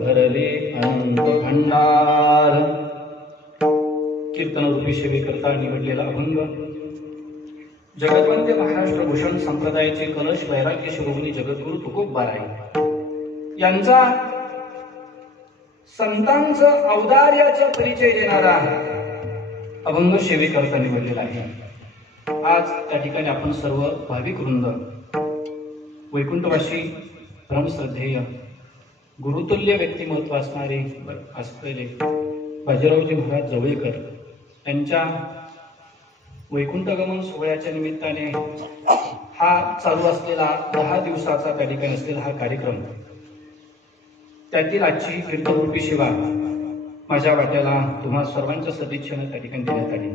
भरले अनंत भंडार. कीर्तन रूपी सेवेकरता निवडलेला अभंग जगतवंते महाराष्ट्र भूषण संप्रदायाचे कलश वैराग्य शिरोमणी जगद्गुरु तुकोबराय यांचा संतांचं औदार्याचा परिचय देणारा अभंग सेवेकरता निवडलेला आहे. आज त्या ठिकाणी आपण सर्व भाविक वृंद, वैकुंठवासी, परमश्रद्धेय गुरुतुल्य व्यक्तिमत्व असलेले बाजीरावजी महाराज जवळकर यांच्या वैकुंठगमन सोहळ्याच्या निमित्ताने हा चालू असलेला 10 दिवसाचा त्या ठिकाणी असलेला हा कार्यक्रम, त्यातील आजची कीर्तनरूपी सेवा माझ्या वाट्याला तुम्हा सर्वांच्या सदिच्छेने त्या ठिकाणी देण्यात आली.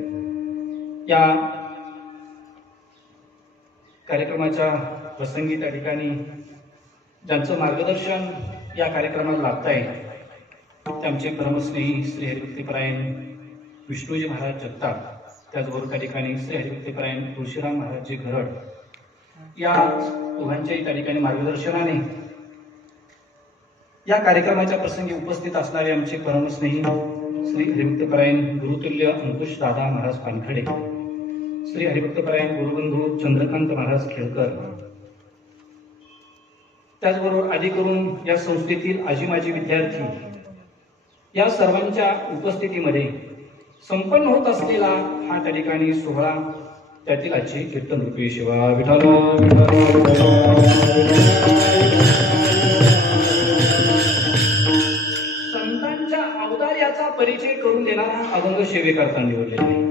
या कार्यक्रमाच्या प्रसंगी त्या ठिकाणी ज्यांचं मार्गदर्शन या कार्यक्रमाला लाभत आहे ते आमचे परमस्नेही श्री हरिभक्तीपरायण विष्णूजी महाराज जगताप, त्याचबरोबर त्या ठिकाणी श्री हरिभक्तीपरायण तुळशीराम महाराजजी घरड, या दोघांच्याही त्या ठिकाणी मार्गदर्शनाने या कार्यक्रमाच्या प्रसंगी उपस्थित असणारे आमचे परमस्नेही श्री हरिभक्तीपरायण गुरुतुल्य अंकुश दादा महाराज पानखडे, श्री हरिभक्तपरायण गुरुबंधू चंद्रकांत महाराज खेळकर, त्याचबरोबर आदी करून या संस्थेतील आजी माजी विद्यार्थी, या सर्वांच्या उपस्थितीमध्ये संपन्न होत असलेला हा त्या ठिकाणी सोहळा, त्यातील आजची कीर्तन रूपी सेवा. विठ्ठल संतांच्या औदार्याचा परिचय करून देणारा अभंग सेवेकरता निवडलेला आहे.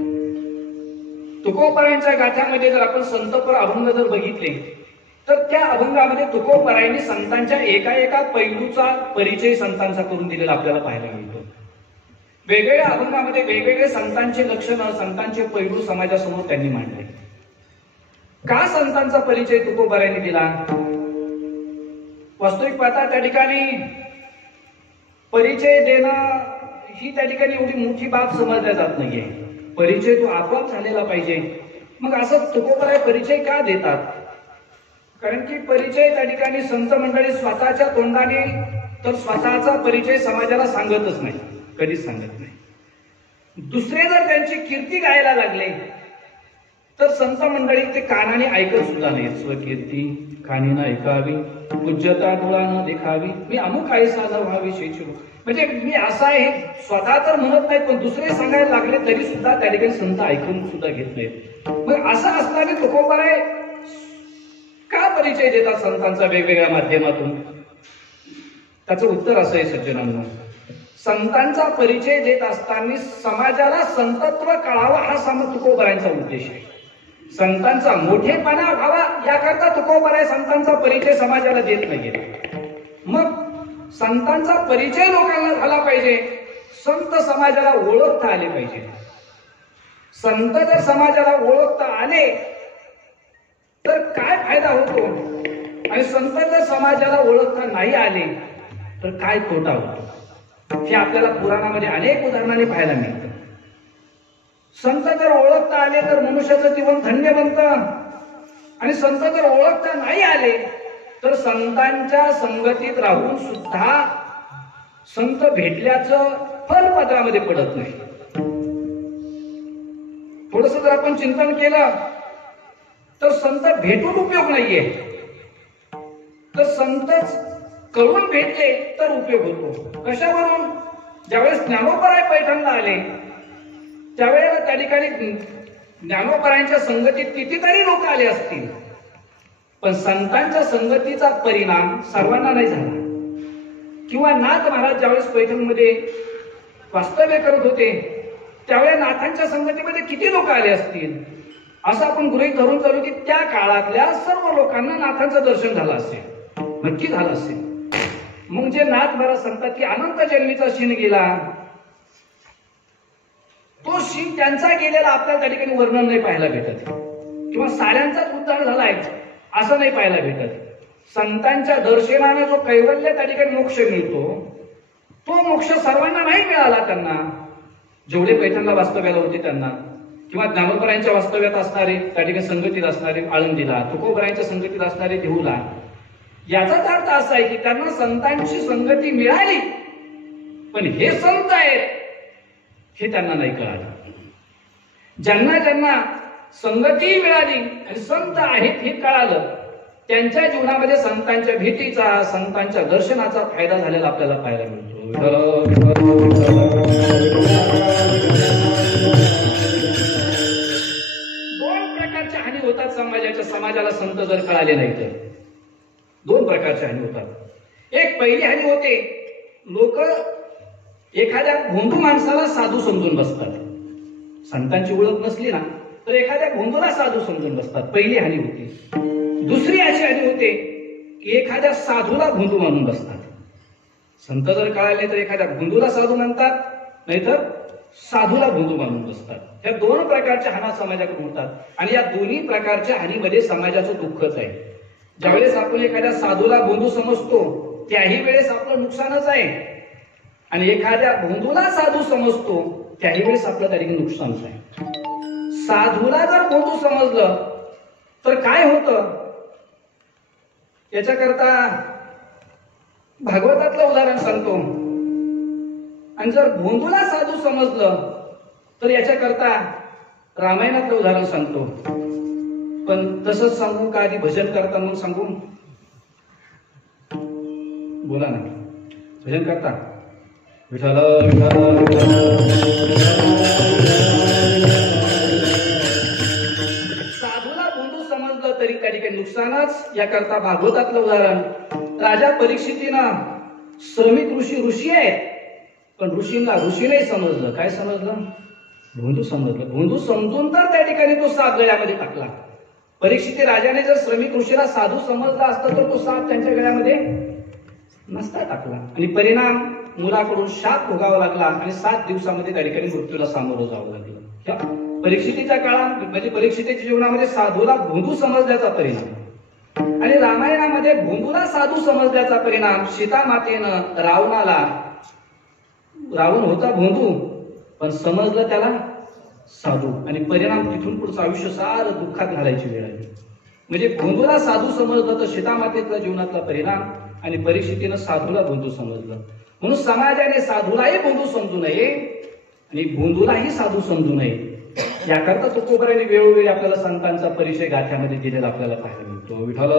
तुकोबरायांच्या गाथ्यामध्ये जर आपण संतपर अभंग जर बघितले तर त्या अभंगामध्ये तुकोबरायांनी संतांच्या एका पैलूचा परिचय संतांचा करून दिलेला आपल्याला पाहायला मिळतो. वेगवेगळ्या अभंगामध्ये वेगवेगळे संतांचे लक्षण, संतांचे पैलू समाजासमोर त्यांनी मांडले. का संतांचा परिचय तुकोबरायांनी दिला? वास्तविक पाहता त्या ठिकाणी परिचय देणं ही त्या ठिकाणी एवढी मोठी बाब समजल्या जात नाहीये. परिचय तो आपोआप झालेला पाहिजे. मग असं तुकोबराय परिचय का देतात? कारण की परिचय त्या ठिकाणी संत मंडळी स्वतःच्या तोंडाने तर स्वतःचा परिचय समाजाला सांगतच नाही, कधीच सांगत नाही. दुसरे जर त्यांची कीर्ती गायला लागले तर संत मंडळी ते कानाने ऐकत सुद्धा नाहीत. स्वकीर्ती कानीनं ऐकावी, पूज्यता डोळानं देखावी, मी अमुक आहे साधा व्हावी शेचिरू. म्हणजे मी असा आहे स्वतः तर म्हणत नाही, पण दुसरे सांगायला लागले तरी सुद्धा त्या ठिकाणी संत ऐकून सुद्धा घेत नाहीत. मग असं असताना तुकोबराय का परिचय देतात संतांचा वेगवेगळ्या माध्यमातून? त्याचं उत्तर असं आहे सज्जनांनो, संतांचा परिचय देत असताना समाजाला संतत्व कळावा हा तुकोबरायांचा उद्देश आहे. संतांचा मोठेपणा व्हावा याकरता तुकोबराय संतांचा परिचय समाजाला देत नाहीये. मग संतांचा परिचय लोकांना झाला पाहिजे, संत समाजाला ओळखता आले पाहिजे. संत जर समाजाला ओळखता आले तर काय फायदा होतो, आणि संत जर समाजाला ओळखता नाही आले तर काय तोटा होतो, हे आपल्याला पुराणामध्ये अनेक उदाहरणांनी पाहायला मिळतं. संत जर ओळखता आले तर मनुष्याचं जीवन धन्य बनतं, आणि संत जर ओळखता नाही आले तर संतांच्या संगतीत राहून सुद्धा संत भेटल्याचं फल पदरामध्ये पडत नाही. थोडस जर आपण चिंतन केलं तर संत भेटून उपयोग नाहीये, तर संतच करून भेटले तर उपयोग होतो. कशावरून? ज्यावेळेस ज्ञानोबराय पैठणला आले त्यावेळेला त्या ठिकाणी ज्ञानोबरायांच्या संगतीत कितीतरी लोक आले असतील, पण संतांच्या संगतीचा परिणाम सर्वांना नाही झाला. किंवा नाथ महाराज ज्यावेळेस पैठणमध्ये वास्तव्य करत होते त्यावेळेस नाथांच्या संगतीमध्ये किती लोक आले असतील, असं आपण गृहीत धरून चालू की त्या काळातल्या सर्व लोकांना नाथांचं दर्शन झालं असेल, नक्की झालं असेल. मग जे नाथ महाराज सांगतात की अनंत जन्मीचा शीन गेला, तो शीन त्यांचा गेलेला आपल्याला त्या ठिकाणी वर्णन नाही पाहायला भेटत, किंवा साऱ्यांचाच उद्धार झालाय असं नाही पाहायला भेटत. संतांच्या दर्शनाने जो कैवल्य त्या ठिकाणी मोक्ष मिळतो तो मोक्ष सर्वांना नाही मिळाला. त्यांना जेवढे पैठणला वास्तव्याला होते त्यांना, किंवा ज्ञानोबरायांच्या वास्तव्यात असणारे त्या ठिकाणी संगतीत असणारे आळंदीला, तुकोबरायांच्या संगतीत असणारे देहूला, याचाच अर्थ असा आहे की त्यांना संतांची संगती मिळाली, पण हे संत आहेत हे त्यांना नाही कळालं. ज्यांना ज्यांना संगती मिळाली आणि संत आहेत हे कळालं, त्यांच्या जीवनामध्ये संतांच्या भेटीचा, संतांच्या दर्शनाचा फायदा झालेला आपल्याला पाहायला मिळतो. दोन प्रकारच्या हानी होतात समाजाला संत जर कळाले नाही तर. दोन प्रकारच्या हानी होतात. एक पहिली हानी होते, लोक एखाद्या भोंदू माणसाला साधू समजून बसतात. संतांची ओळख नसली ना तर एखाद्या भोंदूला साधू समजून बसतात, पहिली हानी होती. दुसरी अशी हानी होते की एखाद्या साधूला भोंदू मानून बसतात. संत जर कळाले तर एखाद्या भोंदूला साधू म्हणतात, नाहीतर साधूला भोंदू मानून बसतात. ह्या दोन प्रकारच्या हाना समाजाकडून होतात आणि या दोन्ही प्रकारच्या हानीमध्ये समाजाचं दुःखच आहे. ज्यावेळेस आपण एखाद्या साधूला भोंदू समजतो त्याही वेळेस आपलं नुकसानच आहे, आणि एखाद्या भोंदूला साधू समजतो त्याही वेळेस आपलं तरी नुकसानच आहे. साधूला जर भोंदू समजलं तर काय होतं याच्याकरता भागवतातलं उदाहरण सांगतो. आणि जर भोंदूला साधू समजलं तर याच्याकरता रामायणातलं उदाहरण सांगतो. पण तसंच सांगू का आधी भजन करता म्हणून सांगू? बोला ना, भजन करता विठ्ठल साधूला भोंदू समजलं तरी त्या ठिकाणी नुकसानच. याकरता भागवतातलं उदाहरण, राजा परीक्षितीनं श्रमिक ऋषी आहेत, पण ऋषींना ऋषी नाही समजलं. काय समजलं? भोंदू समजलं. भोंदू समजून तर त्या ठिकाणी तो साप गळ्यामध्ये टाकला. परीक्षिती राजाने जर श्रमिक ऋषीला साधू समजला असता तर तो साप त्यांच्या गळ्यामध्ये नसता टाकला, आणि परिणाम मुलाकडून शाप भोगावा लागला आणि 7 दिवसामध्ये त्या ठिकाणी मृत्यूला सामोरं जावं लागलं. परीक्षितीच्या काळात म्हणजे परीक्षितीच्या जीवनामध्ये साधूला भोंदू समजल्याचा परिणाम, आणि रामायणामध्ये भोंदूला साधू समजल्याचा परिणाम. सीता मातेनं रावणाला, रावण होता भोंदू पण समजलं त्याला साधू, आणि परिणाम तिथून पुढचं आयुष्य सारं दुःखात घालायची वेळ आली. म्हणजे भोंदूला साधू समजलं तर सीता मातेचा जीवनातला परिणाम, आणि परीक्षितीनं साधूला भोंदू समजलं. म्हणून समाजाने साधूलाही भोंदू समजू नये आणि भोंदूलाही साधू समजू नये. याकरता तुकोबाराने वेळोवेळी आपल्याला संतांचा परिचय गाथ्यामध्ये दिलेला आपल्याला पाहायला मिळतो. विठ्ठल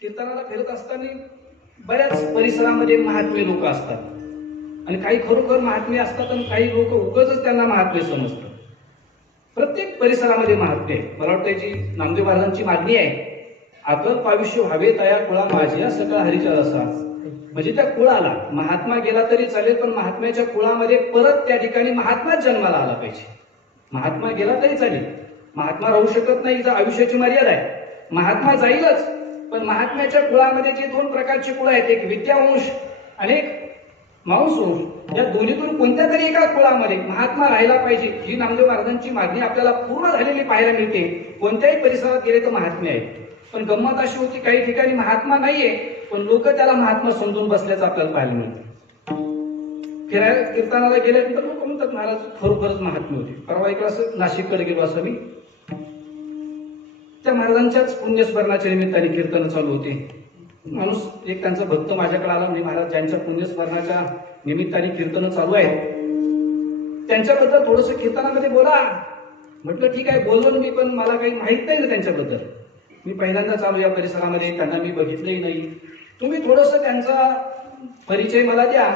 कीर्तनाला फिरत असताना बऱ्याच परिसरामध्ये महात्मे लोक असतात, आणि काही खरोखर महात्मे असतात आणि काही लोक उगाचच त्यांना महात्मे समजतात. प्रत्येक परिसरामध्ये महात्मे. मला वाटतं याची नामदेव महाराजांची मागणी आहे, अकल्प आयुष्य व्हावे तया कुळा माझ्या सकळ हरीच्या रसा. म्हणजे त्या कुळाला महात्मा गेला तरी चालेल, पण महात्म्याच्या कुळामध्ये परत त्या ठिकाणी महात्माच जन्माला आला पाहिजे. महात्मा गेला तरी चालेल, महात्मा राहू शकत नाही, हिचा आयुष्याची मर्यादा आहे. महात्मा जाईलच, पण महात्म्याच्या कुळामध्ये जे 2 प्रकारचे कुळ आहेत, एक विद्यावंश आणि एक मांसवंश, या दोन्हीतून कोणत्या तरी एका कुळामध्ये महात्मा राहायला पाहिजे. ही नामदेव महाराजांची मागणी आपल्याला पूर्ण झालेली पाहायला मिळते. कोणत्याही परिसरात गेले तर महात्मे आहेत, पण गंमत अशी होती काही ठिकाणी महात्मा नाहीये पण लोक त्याला महात्मा समजून बसल्याचं आपल्याला पाहायला मिळतं. फिरायला कीर्तनाला गेल्यानंतर लोक म्हणतात महाराज खरोखरच महात्मे होते. परवा इकडे असं नाशिककडे गेलो असं मी, त्या महाराजांच्याच पुण्यस्मरणाच्या निमित्ताने कीर्तन चालू होते. माणूस एक त्यांचा भक्त माझ्याकडे आला, म्हणजे महाराज ज्यांच्या पुण्यस्मरणाच्या निमित्ताने कीर्तन चालू आहेत त्यांच्याबद्दल थोडस कीर्तनामध्ये बोला. म्हटलं ठीक आहे, बोललो मी, पण मला काही माहित नाही ना त्यांच्याबद्दल. मी पहिल्यांदा चालू या परिसरामध्ये, त्यांना मी बघितलंही नाही. तुम्ही थोडस त्यांचा परिचय मला द्या,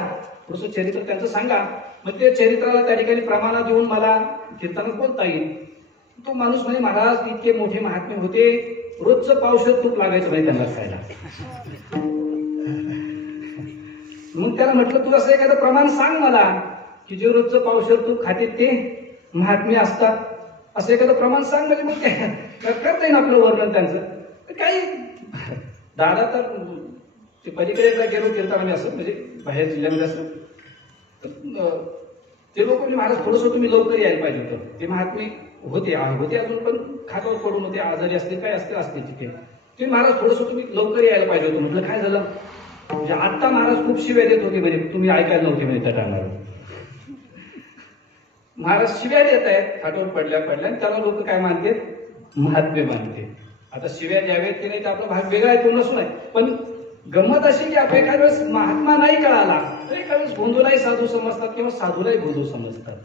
थोडस चरित्र त्यांचं सांगा, मग ते चरित्राला त्या ठिकाणी प्रमाणात देऊन मला कीर्तनात बोलता येईल. तो माणूस म्हणजे महाराज इतके मोठे महात्मे होते, रोजचं पावशेर तूप लागायचं नाही त्यांना खायला. मग त्याला म्हटलं तू असं एखादं प्रमाण सांग मला की जे रोजचं पावशेर तूप खाते ते महात्मे असतात, असं एखादं प्रमाण सांग. म्हणजे मग करता येईल आपलं वर्णन त्यांचं. काही दादा तर ते पलीकडे एकदा गेलो कीर्तनाने असं, म्हणजे बाहेर जिल्ह्यामध्ये असं, ते लोक म्हणजे महाराज थोडंसं तुम्ही लवकर यायला पाहिजे होतं. ते महात्मे होते अजून पण खाटावर पडून होते, आजारी असतील काय असतील तिथे. ते महाराज थोडंसं तुम्ही लवकर यायला पाहिजे होतं. म्हटलं काय झालं? म्हणजे आता महाराज खूप शिव्या देत होते, म्हणजे तुम्ही ऐकायला नव्हते म्हणजे त्या टायमाला. महाराज शिव्या देत आहेत खाटोर पडल्या पडल्या, आणि त्याला लोक काय मानतात? महात्मे मानते. आता शिव्या द्यावेत की नाही ते आपला भाग वेगळा आहे, तो नसून आहे. पण गंमत अशी की आपण एखाद्या वेळेस महात्मा नाही कळाला तर एखाद्या वेळेस भोंदूलाही साधू समजतात किंवा साधूलाही भोंदू समजतात.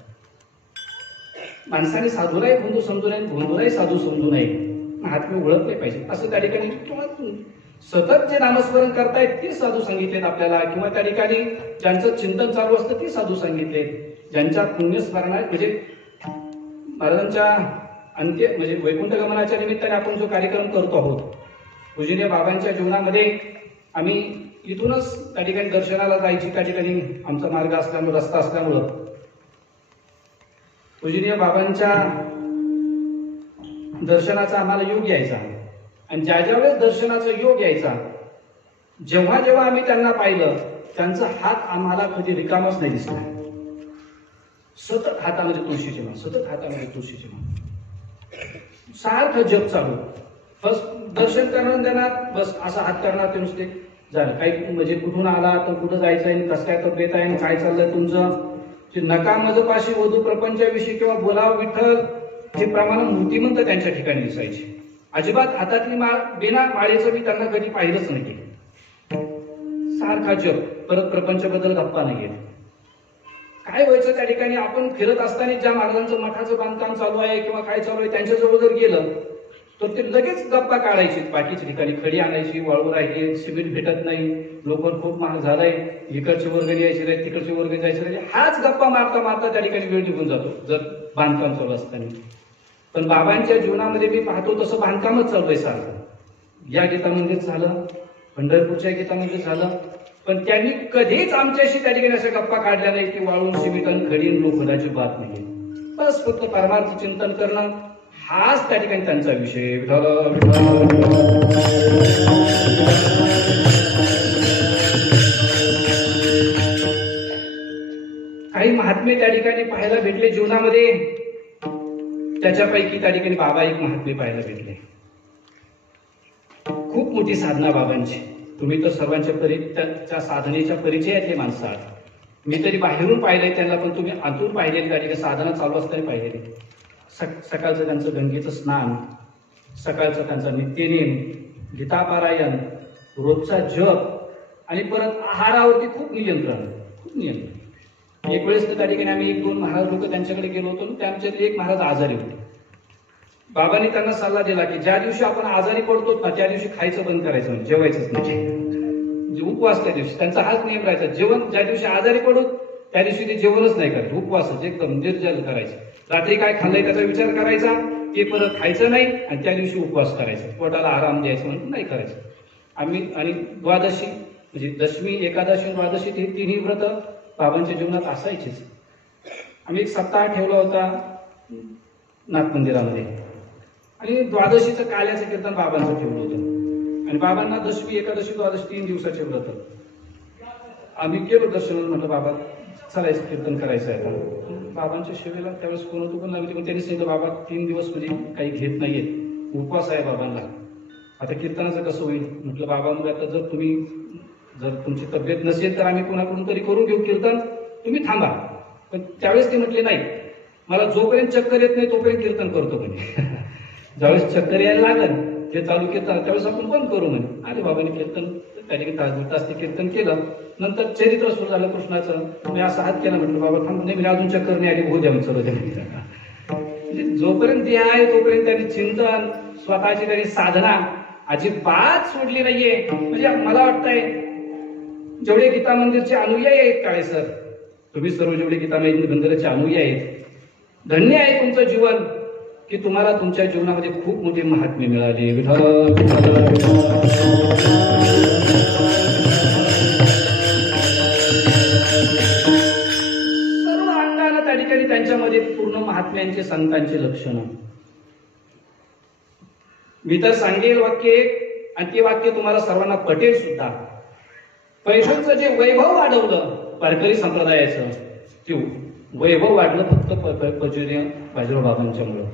माणसाने साधूलाही भोंदू समजू नये, भोंदूलाही साधू समजू नये. महात्मे ओळखले पाहिजे. असं त्या ठिकाणी किंवा सतत जे नामस्मरण करतायत ते साधू सांगितलेत आपल्याला, किंवा त्या ठिकाणी ज्यांचं चिंतन चालू असतं ते साधू सांगितलेत. ज्यांच्या पुण्यस्मरणात म्हणजे महाराजांच्या अंत्य म्हणजे वैकुंठ गमनाच्या निमित्ताने आपण जो कार्यक्रम करतो आहोत, पूजनीय बाबांच्या जीवनामध्ये आम्ही इथूनच त्या ठिकाणी दर्शनाला जायची त्या ठिकाणी आमचा मार्ग असल्यामुळे, रस्ता असल्यामुळं पूजनीय बाबांच्या दर्शनाचा आम्हाला योग यायचा. आणि ज्या ज्या वेळेस दर्शनाचा योग यायचा, जेव्हा जेव्हा आम्ही त्यांना पाहिलं, त्यांचा हात आम्हाला कधी रिकामाच नाही दिसला. सतत हातामध्ये तुळशीची माळ, सतत हातामध्ये तुळशीची माळ, सारखं जप चालू. बस दर्शन करणार देणार, बस असा हात करणार, ते नुसते झालं. काही म्हणजे कुठून आला तर कुठं जायचंय, कसं काय तब्येत आहे, काय चाललंय तुमचं, नका मजपाशी वधू प्रपंचाविषयी किंवा बोलाव विठ्ठल हे प्रमाण मूर्तिमंत त्यांच्या ठिकाणी दिसायचे. अजिबात हातातली माळ बिना माळेचं मी त्यांना कधी पाहिलंच नाही. सारखा जप, परत प्रपंचाबद्दल गप्पा नाहीये. काय व्हायचं त्या ठिकाणी, आपण फिरत असताना ज्या महाराजांचं मठाचं बांधकाम चालू आहे किंवा काय चालू आहे त्यांच्याजवळ जर गेलं तर ते लगेच गप्पा काढायची. बाकीच्या ठिकाणी खडी आणायची, वाळू राहिली, सिमेंट भेटत नाही, लोखंड खूप महाग झालंय, इकडची वर्गणी यायची राहील, तिकडची वर्गणी जायची राहील, हाच गप्पा मारता मारता त्या ठिकाणी वेळ निघून जातो जर बांधकाम चालू असताना. पण बाबांच्या जीवनामध्ये मी पाहतो तसं बांधकामच चालू आहे सारखं. या गीता मंदिर झालं, पंढरपूरच्या गीता मंदिर झालं, पण त्यांनी कधीच आमच्याशी त्या ठिकाणी अशा गप्पा काढल्या नाही की वाळून सिमेंट खडीन लोखंडाची बात नाही. बस फक्त परमार्थ चिंतन करणं हाच त्या ठिकाणी त्यांचा विषय. काही महात्मे त्या ठिकाणी पाहायला भेटले जीवनामध्ये, त्याच्यापैकी त्या ठिकाणी बाबा एक महात्मे पाहायला भेटले. खूप मोठी साधना बाबांची. तुम्ही तर सर्वांच्या साधनेच्या परिचयातले माणसं आहात. मी तरी बाहेरून पाहिलंय त्यांना, पण तुम्ही आतून पाहिलेली त्या ठिकाणी साधना चालू असताना पाहिलेली. सकाळचं त्यांचं गंगेचं स्नान, सकाळचं त्यांचा नित्यनेम, गीतापारायण, रोजचा जप, आणि परत आहारावरती खूप नियंत्रण, खूप नियंत्रण. एक वेळेस तर त्या ठिकाणी आम्ही 1-2 महाराज लोक त्यांच्याकडे गेलो होतो. त्यांच्यातले एक महाराज आजारी होते. बाबांनी त्यांना सल्ला दिला की ज्या दिवशी आपण आजारी पडतो ना त्या दिवशी खायचं बंद करायचं, म्हणजे जेवायचंच नाही, म्हणजे उपवास. त्या दिवशी त्यांचा हाच नियम राहायचा. जेवण ज्या दिवशी आजारी पडू त्या दिवशी ते जेवणच नाही करायचं, उपवासच एकदम निर्जल करायचं. रात्री काय खाल्लंय त्याचा विचार करायचा, ते परत खायचं नाही, आणि त्या दिवशी उपवास करायचा, पोटाला आराम द्यायचं म्हणून नाही करायचं. आम्ही आणि द्वादशी म्हणजे दशमी, एकादशी, द्वादशी हे तिन्ही व्रत बाबांच्या जीवनात असायचीच. आम्ही एक सप्ताह ठेवला होता नाथ मंदिरामध्ये, आणि द्वादशीचं काल्याचं कीर्तन बाबांचं ठेवलं होतं. आणि बाबांना दशमी, एकादशी, द्वादशी 3 दिवसाचे व्रत. आम्ही गेलो दर्शन, म्हटलं बाबा चालायचं, कीर्तन करायचं आहे आता. बाबांच्या सेवेला त्यावेळेस कोण होतो पण लागली, पण त्यांनी सांगितलं बाबा 3 दिवस म्हणजे काही घेत नाहीये, उपवास आहे बाबांना, आता कीर्तनाचं कसं होईल. म्हटलं बाबा मग आता जर तुमची तब्येत नसेल तर आम्ही कोणाकडून तरी करून घेऊ कीर्तन, तुम्ही थांबा. पण त्यावेळेस ते म्हटले नाही, मला जोपर्यंत चक्कर येत नाही तोपर्यंत कीर्तन करतो म्हणे. ज्यावेळेस चक्कर यायला लागल ते चालू कीर्तन त्यावेळेस आपण बंद करू म्हणे. आणि बाबांनी कीर्तन त्या ठिकाणी तास ते कीर्तन केलं. नंतर चरित्र सुरू झालं कृष्णाचं. मी असा हात केला, म्हटलं बाबा थांब, नाही म्हणजे अजून चक्कर नाही आली, होऊ द्या म्हणजे जोपर्यंत ते आहे तोपर्यंत त्यांनी चिंतन, स्वतःची त्यांनी साधना अजिबात सोडली नाहीये. म्हणजे मला वाटतंय जेवढे गीता मंदिरचे अनुयायी आहेत काळे सर, तुम्ही सर्व जेवढे गीता मंदिराचे अनुयायी आहेत, धन्य आहे तुमचं जीवन की तुम्हाला तुमच्या जीवनामध्ये खूप मोठी महात्म्य मिळाली. सर्व अंगाने त्या ठिकाणी त्यांच्यामध्ये पूर्ण महात्म्यांचे, संतांचे लक्षण. मी तर सांगेल वाक्य एक, आणि ते वाक्य तुम्हाला सर्वांना पटेल सुद्धा. पैशांचं जे वैभव वाढवलं वारकरी संप्रदायाचं, ते वैभव वाढलं फक्त पूजनीय बाजीराव बाबांच्यामुळं.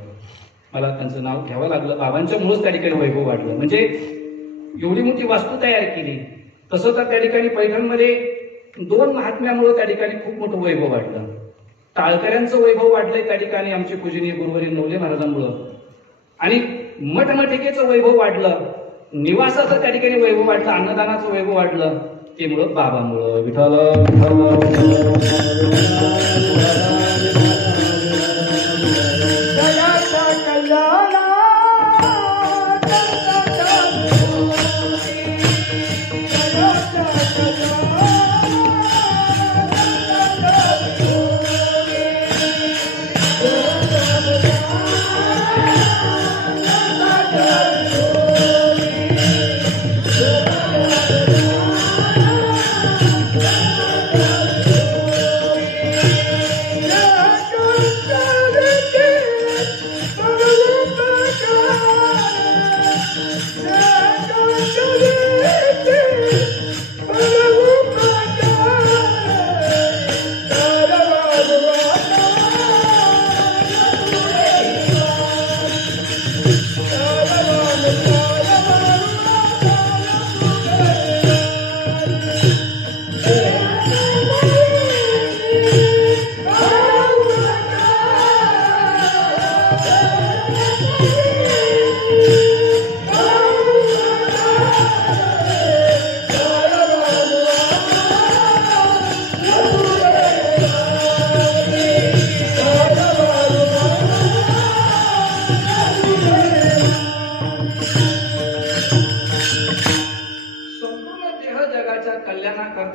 मला त्यांचं नाव घ्यावं लागलं, बाबांच्यामुळेच त्या ठिकाणी वैभव वाढलं. म्हणजे एवढी मोठी वास्तू तयार केली. तसं तर त्या ठिकाणी पैठणमध्ये 2 महात्म्यामुळे त्या ठिकाणी खूप मोठं वैभव वाढलं. टाळकऱ्यांचं वैभव वाढलंय त्या ठिकाणी आमचे पूजनीय गुरुवरी नवले महाराजांमुळं, आणि मठमठिकेचं वैभव वाढलं, निवासाचं त्या ठिकाणी वैभव वाढलं, अन्नदानाचं वैभव वाढलं, ते मुळं बाबामुळं. विठ्ठल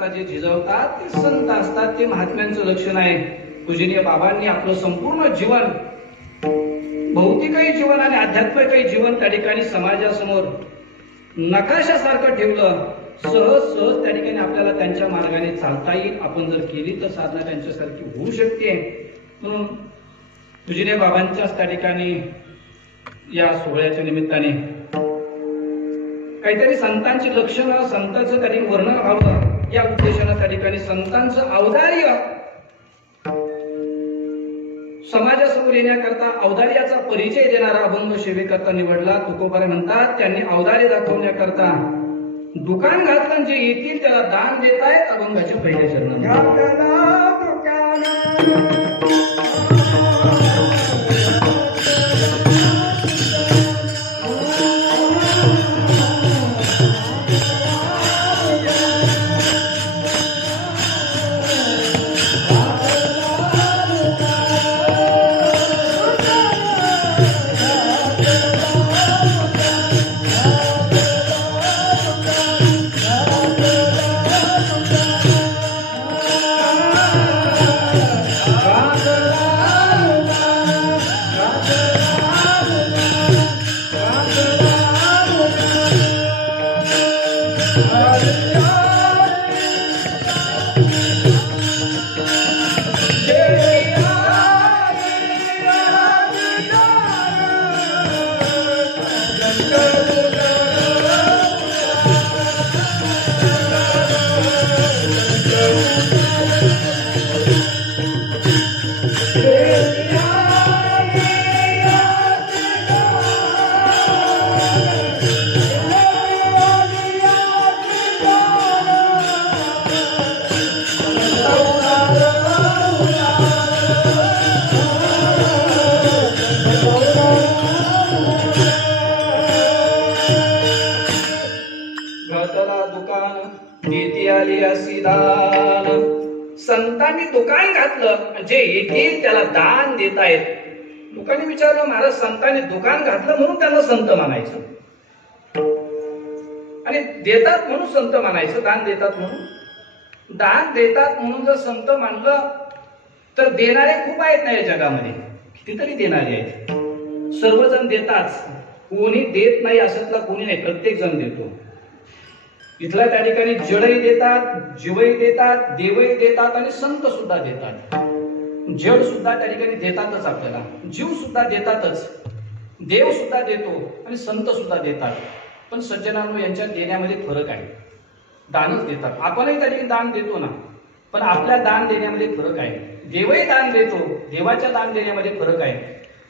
जे झिजवतात ते संत असतात, ते महात्म्यांचं लक्षण आहे. पूजनीय बाबांनी आपलं संपूर्ण जीवन, भौतिकही जीवन आणि आध्यात्मिकही जीवन त्या ठिकाणी समाजासमोर नकाशासारखं ठेवलं. सहज सहज त्या ठिकाणी आपल्याला त्यांच्या मार्गाने चालता येईल. आपण जर केली तर साधना त्यांच्यासारखी होऊ शकते. म्हणून पूजनीय बाबांच्याच त्या ठिकाणी या सोहळ्याच्या निमित्ताने काहीतरी संतांची लक्षणं, संतांचं त्या ठिकाणी वर्णन व्हावं या उद्देशानं त्या ठिकाणी संतांचं औदार्य समाजासमोर येण्याकरता, औदार्याचा परिचय देणारा अभंग सेवेकरता निवडला. तुकोबारे म्हणतात, त्यांनी औदार्य दाखवण्याकरता दुकान घातलं, जे येतील त्याला दान देतायत. अभंगाच्या पहिल्या चरणात संतांनी दुकान घातलं, जे येतील त्याला दान देतायत. लोकांनी विचारलं, महाराज संतांनी दुकान घातलं म्हणून त्यांना संत मानायचं, आणि देतात म्हणून संत मानायचं, दान देतात म्हणून? दान देतात म्हणून जर संत मानलं तर देणारे खूप आहेत ना या जगामध्ये, कितीतरी देणारे आहेत. सर्वजण देतात, कोणी देत नाही असतला कोणी नाही, प्रत्येक जण देतो. इथल्या त्या ठिकाणी जडही देतात, जीवही देतात, देवही देतात आणि संत सुद्धा देतात. जड सुद्धा त्या ठिकाणी देतातच, आपल्याला जीव सुद्धा देतातच, देव सुद्धा देतो आणि संत सुद्धा देतात. पण सज्जनांनो, यांच्या देण्यामध्ये फरक आहे. दानच देतात, आपणही त्या ठिकाणी दान देतो ना, पण आपल्या दान देण्यामध्ये फरक आहे. देवही दान देतो, देवाच्या दान देण्यामध्ये फरक आहे,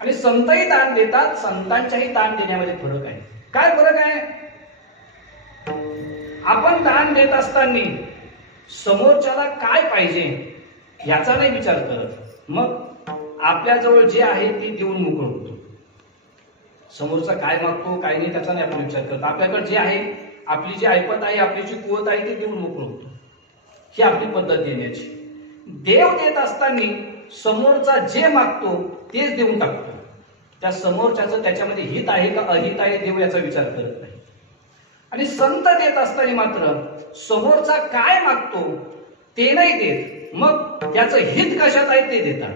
आणि संतही दान देतात, संतांच्याही दान देण्यामध्ये फरक आहे. काय फरक आहे? आपण दान देत असताना समोरच्याला काय पाहिजे याचा नाही विचार करत, मग आपल्याजवळ जे आहे ते देऊन मोकळ होतो. समोरचा काय मागतो काय नाही त्याचा नाही आपण विचार करतो. आपल्याकडे जे आहे, आपली जी ऐपत आहे, आपली जी कुवत आहे ते देऊन मोकळ होतो. ही आपली पद्धत देण्याची. देव देत असताना समोरचा जे मागतो तेच देऊन टाकतो. त्या समोरच्याचं त्याच्यामध्ये हित आहे का अहित आहे देव याचा विचार करत नाही. आणि संत देत असताना मात्र समोरचा काय मागतो ते नाही देत, मग त्याचं हित कशात आहे ते देतात.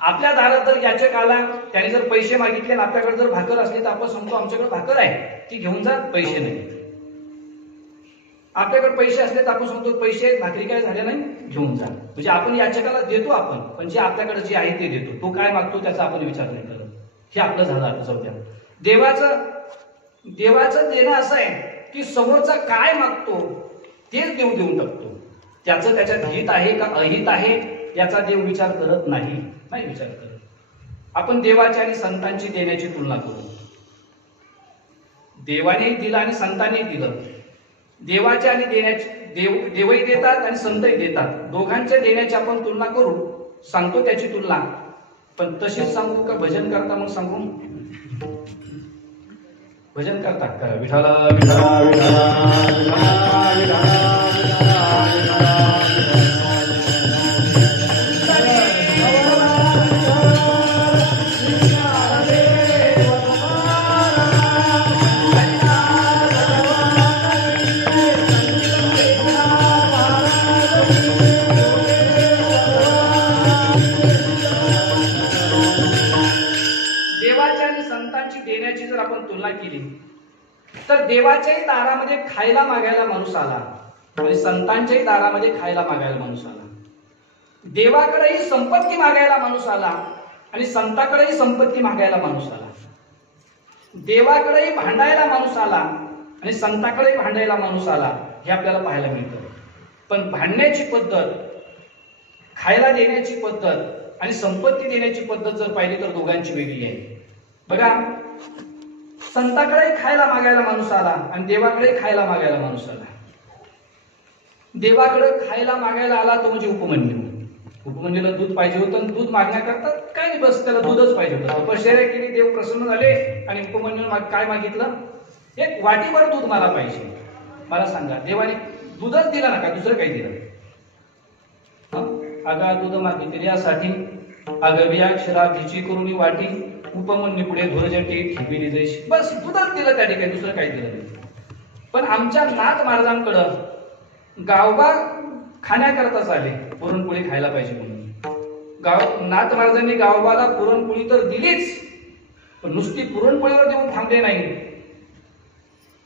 आपल्या दारात जर याचक आला, त्याने जर पैसे मागितले आणि आपल्याकडे जर भाकर असली तर आपण सांगतो आमच्याकडे भाकर आहे ती घेऊन जा, पैसे नाही. आपल्याकडे पैसे असले तर आपण सांगतो पैसे आहेत, भाकरी काय झाल्या नाही, घेऊन जा. म्हणजे आपण याचकाला देतो आपण, पण जे आपल्याकडे जे आहे ते देतो. तो काय मागतो त्याचा आपण विचार नाही करत. हे आपलं झालं. आता जाऊ द्या. देवाचं देणं असं आहे की समोरचा काय मागतो तेच देव देऊन टाकतो. त्याचं त्याच्यात हित आहे का अहित आहे याचा देव विचार करत नाही विचार करत. आपण देवाची आणि संतांची देण्याची तुलना करू. देवानेही दिलं आणि संतांनी दिलं. देवाचे आणि देण्याची देवही देतात आणि संतही देतात. दोघांच्या देण्याची आपण तुलना करू. सांगतो त्याची तुलना, पण तशीच सांगू का भजन करता मग सांगू? भजन करता करा विठाला विठाला विठाला विठाला. देण्याची जर आपण तुलना केली तर देवाच्याही दारामध्ये खायला मागायला माणूस आला आणि संतांच्याही दारामध्ये खायला मागायला माणूस आला. देवाकडेही संपत्ती मागायला माणूस आला आणि संताकडेही संपत्ती मागायला माणूस आला. देवाकडेही भांडायला माणूस आला आणि संताकडेही भांडायला माणूस आला. हे आपल्याला पाहायला मिळतं. पण भांडण्याची पद्धत, खायला देण्याची पद्धत आणि संपत्ती देण्याची पद्धत जर पाहिली तर दोघांची वेगळी आहे. बघा, संताकडे खायला मागायला माणूस आला आणि देवाकडे खायला मागायला माणूस आला. देवाकडे खायला मागायला आला तो म्हणजे उपमन्यू. उपमन्यूला दूध पाहिजे होतं आणि दूध मागण्याकरता काय नाही, बस त्याला दूधच पाहिजे होतं. तपश्चर्या केली, देव प्रसन्न झाले आणि उपमन्यू काय मागितलं? एक वाटीभर दूध मला पाहिजे. मला सांगा, देवाने दूधच दिला ना का दुसरं काही दिलं? आगा दूध मागितले यासाठी अगव्या क्षरा भिची करून वाटी उपमन्यू पुढे धुरजटी ठेवली जैशी. बस दूधच दिलं त्या ठिकाणी, दुसरं काही दिलं नाही. पण आमच्या नाथ महाराजांकडं गावबा खाण्याकरताच आले, पुरणपोळी खायला पाहिजे म्हणून. नाथ महाराजांनी गावबाला पुरणपोळी तर दिलीच, पण नुसती पुरणपोळीवर देऊन थांबले नाही,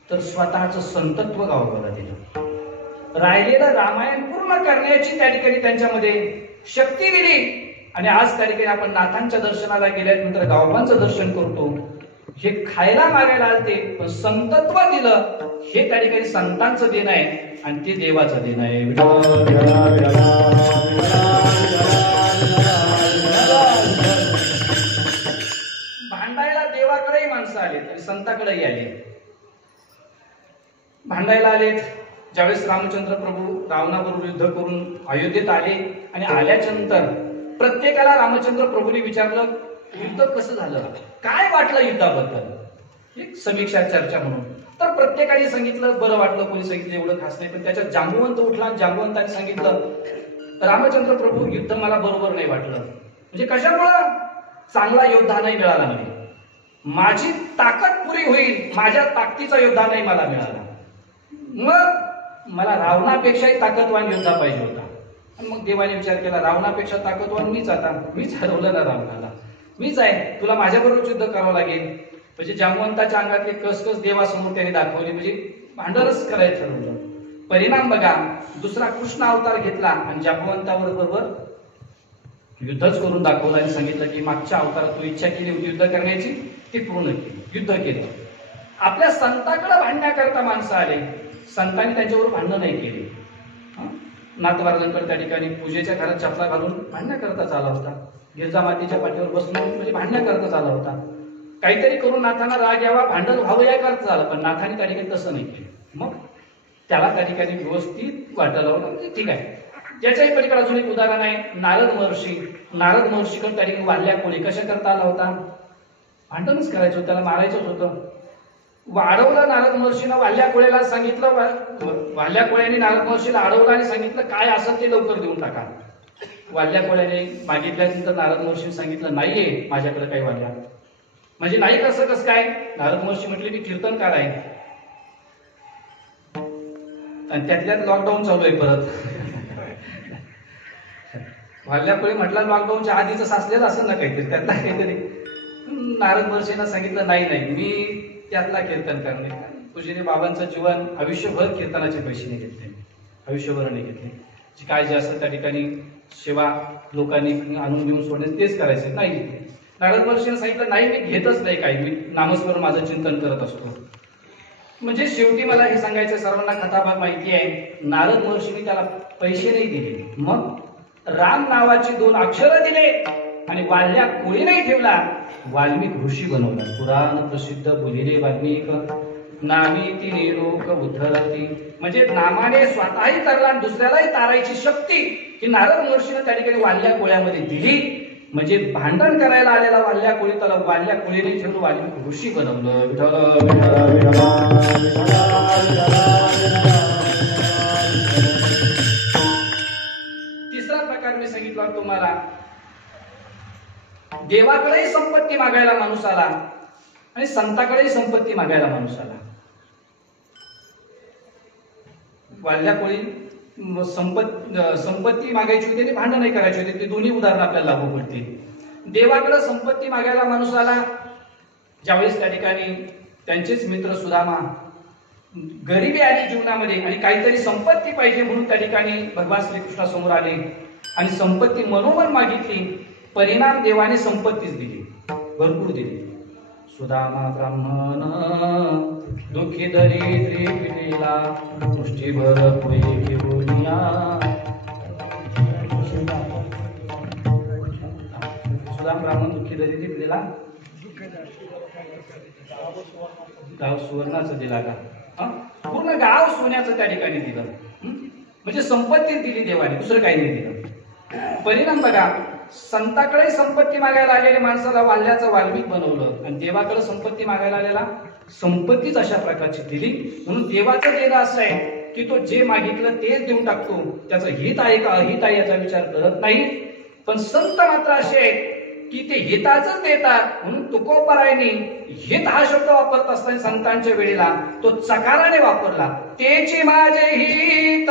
तर स्वतःचं संतत्व गावबाला दिलं. राहिलेलं रामायण पूर्ण करण्याची त्या ठिकाणी त्यांच्यामध्ये शक्ती दिली. आणि आज त्या ठिकाणी आपण नाथांच्या दर्शनाला गेल्यानंतर गावबांचं दर्शन करतो. हे खायला मागायला आलते पण संतत्व दिलं. हे त्या ठिकाणी संतांचं देणं आहे आणि ते देवाचं देणं आहे. भांडायला देवाकडेही माणसं आलेत आणि संताकडेही आले. भांडायला आलेत ज्यावेळेस रामचंद्र प्रभू रावणाबरोबर युद्ध करून अयोध्येत आले आणि आल्याच्यानंतर प्रत्येकाला रामचंद्र प्रभूंनी विचारलं युद्ध कसं झालं, काय वाटलं युद्धाबद्दल, एक समीक्षा चर्चा म्हणून. तर प्रत्येकाने सांगितलं बरं वाटलं, कोणी सांगितलं एवढं खास नाही. पण त्याच्यात जांबुवंत उठला, जांबुवंताने सांगितलं रामचंद्र प्रभू युद्ध मला बरोबर नाही वाटलं. म्हणजे कशामुळं? चांगला योद्धा नाही मिळाला नाही, माझी ताकद पुरी होईल माझ्या ताकदीचा योद्धा नाही मला मिळाला. मग मला रावणापेक्षाही ताकदवान योद्धा पाहिजे होता. मग देवाने विचार केला रावणापेक्षा ताकदवान मीच, आता मीच हरवलं ना रावणाला, मीच आहे, तुला माझ्याबरोबर युद्ध करावं लागेल. म्हणजे जांबुवंताच्या अंगातले कसकस देवासमोर त्याने दाखवली, म्हणजे भांडणच करायचं ठरवलं. परिणाम बघा, दुसरा कृष्ण अवतार घेतला आणि जांबुवंताबरोबर युद्धच करून दाखवलं आणि सांगितलं की मागच्या अवतारात तू इच्छा केली होती युद्ध करण्याची, ती पूर्ण केली, युद्ध केलं. आपल्या संताकडे भांडण्याकरता माणसं आले, संतांनी त्यांच्यावर भांडणं नाही केली. नाथ महाराजांकडे त्या ठिकाणी पूजेच्या घरात चपला घालून भांडण्याकरताच आला होता. गिरजा मातेच्या पाठीवर बसणं म्हणजे भांडण्याकरताच आला होता. काहीतरी करून नाथांना राग यावा, भांडण व्हावं याकरता आला. पण नाथांनी त्या ठिकाणी तसं नाही केलं. मग त्याला त्या ठिकाणी व्यवस्थित वाटायला लावलं, म्हणजे ठीक आहे ज्याच्याही पलीकडे अजून एक उदाहरण आहे नारद महर्षी. नारद महर्षीकडे त्या ठिकाणी वाल्या कोळी कशा करता आला होता? भांडणच करायचं होतं, त्याला मारायचंच होतं. अडवलं नारद महर्षीनं वाल्या कोळ्याला सांगितलं, वाल्या कोळ्याने नारद महर्षीला अडवलं आणि सांगितलं काय असेल ते लवकर देऊन टाका. वाल्या कोळ्याने मागितल्यानंतर नारद महर्षीने सांगितलं नाहीये माझ्याकडे काही वाल्या. म्हणजे नाही कसं कसं काय? नारद महर्षी म्हटले मी कीर्तनकार आहे आणि त्यातल्यात लॉकडाऊन चालू आहे परत. वाल्या कोळी म्हटला लॉकडाऊनच्या आधीच साचलेलं असेल ना काहीतरी, त्यातला काहीतरी. नारद महर्षींना सांगितलं नाही नाही मी त्यातला कीर्तनकार नाही. पूज्य बाबांचं जीवन आयुष्यभर कीर्तनाचे पैसे नाही घेतले, आयुष्यभर नाही घेतले. जी काय जे असतं त्या ठिकाणी सेवा लोकांनी आणून घेऊन सोडणे तेच करायचे नाही. नारद महर्षींना सांगितलं नाही मी घेतच नाही काही, मी नामस्मरण माझं चिंतन करत असतो. म्हणजे शेवटी मला हे सांगायचं सर्वांना कथाभाग माहिती आहे. नारद महर्षींनी त्याला पैसे नाही दिले, मग राम नावाची 2 अक्षरं दिले आणि वाल्या कोळी नाही ठेवला. वाल्मिक ऋषी बनवला. पुराण प्रसिद्ध बोलिले वाल्मिक नामी तिने लोक उद्धरती. म्हणजे नामाने स्वतःही तरला आणि दुसऱ्यालाही तारायची शक्ती ही नारद महर्षीने त्या ठिकाणी वाल्या कोळ्यामध्ये दिली. म्हणजे भांडण करायला आलेला वाल्या कोळी त्याला वाल्या कोळीने ठेवून वाल्मिक ऋषी बनवलं. तिसरा प्रकार मी सांगितला तुम्हाला, देवाकडेही संपत्ती मागायला माणूस आला आणि संताकडेही संपत्ती मागायला माणूस आला. वाल्या कोळी संपत्ती मागायची होती आणि भांडण नाही करायची होती. ते दोन्ही उदाहरण आपल्याला लागू पडतील. देवाकडे संपत्ती मागायला माणूस आला ज्यावेळेस त्या ठिकाणी त्यांचेच मित्र सुदामा गरिबी आली जीवनामध्ये आणि काहीतरी संपत्ती पाहिजे म्हणून त्या ठिकाणी भगवान श्रीकृष्णासमोर आले आणि संपत्ती मनोमन मागितली. परिणाम देवाने संपत्तीच दिली, भरपूर दिली. सुदामा ब्राह्मण दुःखी दरिद्री पिलेला मुष्टीभर पोहे घेऊन या. सुदाम ब्राह्मण दुःखी दरिद्री पिलेला गाव सुवर्णाचं दिला का? पूर्ण गाव सोन्याचं त्या ठिकाणी दिलं. म्हणजे संपत्ती दिली देवाने, दुसरं काही नाही दिलं. परिणाम बघा, संताकडे संपत्ती मागायला आलेल्या माणसाला वाल्याचं वाल्मिक बनवलं आणि देवाकडे संपत्ती मागायला आलेला संपत्तीच अशा प्रकारची दिली. म्हणून देवाचं देणं असं आहे की तो जे मागितलं तेच देऊन टाकतो. त्याचं हित आहे का अहित आहे याचा विचार करत नाही. पण संत मात्र असे आहेत की ते हिताच देतात. म्हणून तुकोबरायांनी हित हा शब्द वापरत असताना संतांच्या वेळेला तो चकाराने वापरला. तेची माझे हित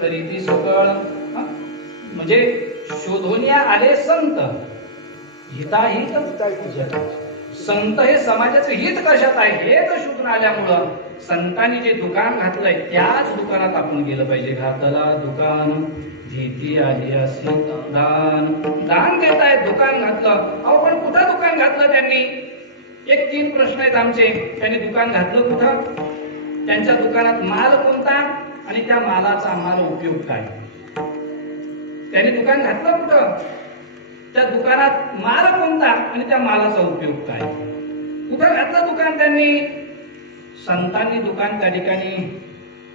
करीती म्हणजे शोधोनिया आले संत हिताहित. संत हे समाजाचं हित कशात आहे हे जर शोधून आल्यामुळं संतांनी जे दुकान घातलंय त्याच दुकानात आपण गेलं पाहिजे. घातला दुकान भीती आली असे दान. दान देत आहे, दुकान घातलं. अहो पण कुठं दुकान घातलं त्यांनी? एक 3 प्रश्न आहेत आमचे. त्यांनी दुकान घातलं कुठं? त्यांच्या दुकानात माल कोणता आणि त्या मालाचा आम्हाला उपयोग काय? त्यांनी दुकान घातलं कुठं? त्या दुकानात माल कोणता आणि त्या मालाचा उपयोग काय? कुठं घातलं दुकान त्यांनी? संतांनी दुकान त्या ठिकाणी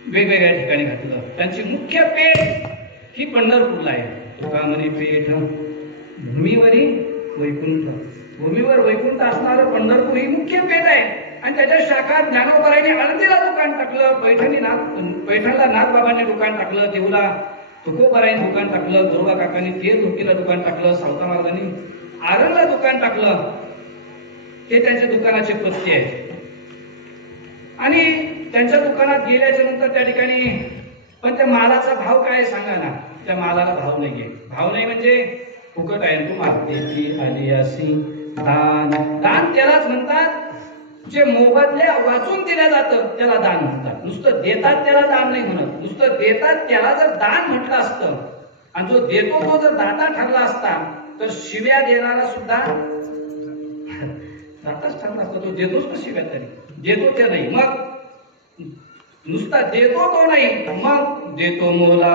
वेगवेगळ्या ठिकाणी घातलं. त्यांची मुख्य पेठ ही पंढरपूरला आहे. तुकामणी पेठ भूमीवरी वैकुंठ. भूमीवर वैकुंठ असणारं पंढरपूर ही मुख्य पेठ आहे आणि त्याच्या शाखा ज्ञानोबारांनी आळंदीला दुकान टाकलं, पैठणला नागबाबांनी दुकान टाकलं, देऊला तुकोबारांनी दुकान टाकलं, दुर्गा काकांनी तेल धुकीला दुकान टाकलं, सावता महाराजांनी आरंगला दुकान टाकलं. ते त्यांच्या दुकानाचे पत्ते आहे. आणि त्यांच्या दुकानात गेल्याच्या नंतर त्या ठिकाणी पण त्या मालाचा भाव काय सांगा ना. त्या मालाला भाव नाहीये. भाव नाही म्हणजे फुकट आहे. तू मागते आली अशी दान. दान त्यालाच म्हणतात जे मोबदल्या वाचून दिल्या जातं त्याला दान म्हणतात. नुसतं देतात त्याला दान नाही म्हणत. नुसतं देतात त्याला जर दान म्हटलं असतं आणि जो देतो तो जर दाता ठरला असता तर शिव्या देणारा सुद्धा दाताच ठरला असता. तो देतोच ना शिव्या तरी. देतो ते नाही. मग नुसता देतो तो नाही. मग देतो मोला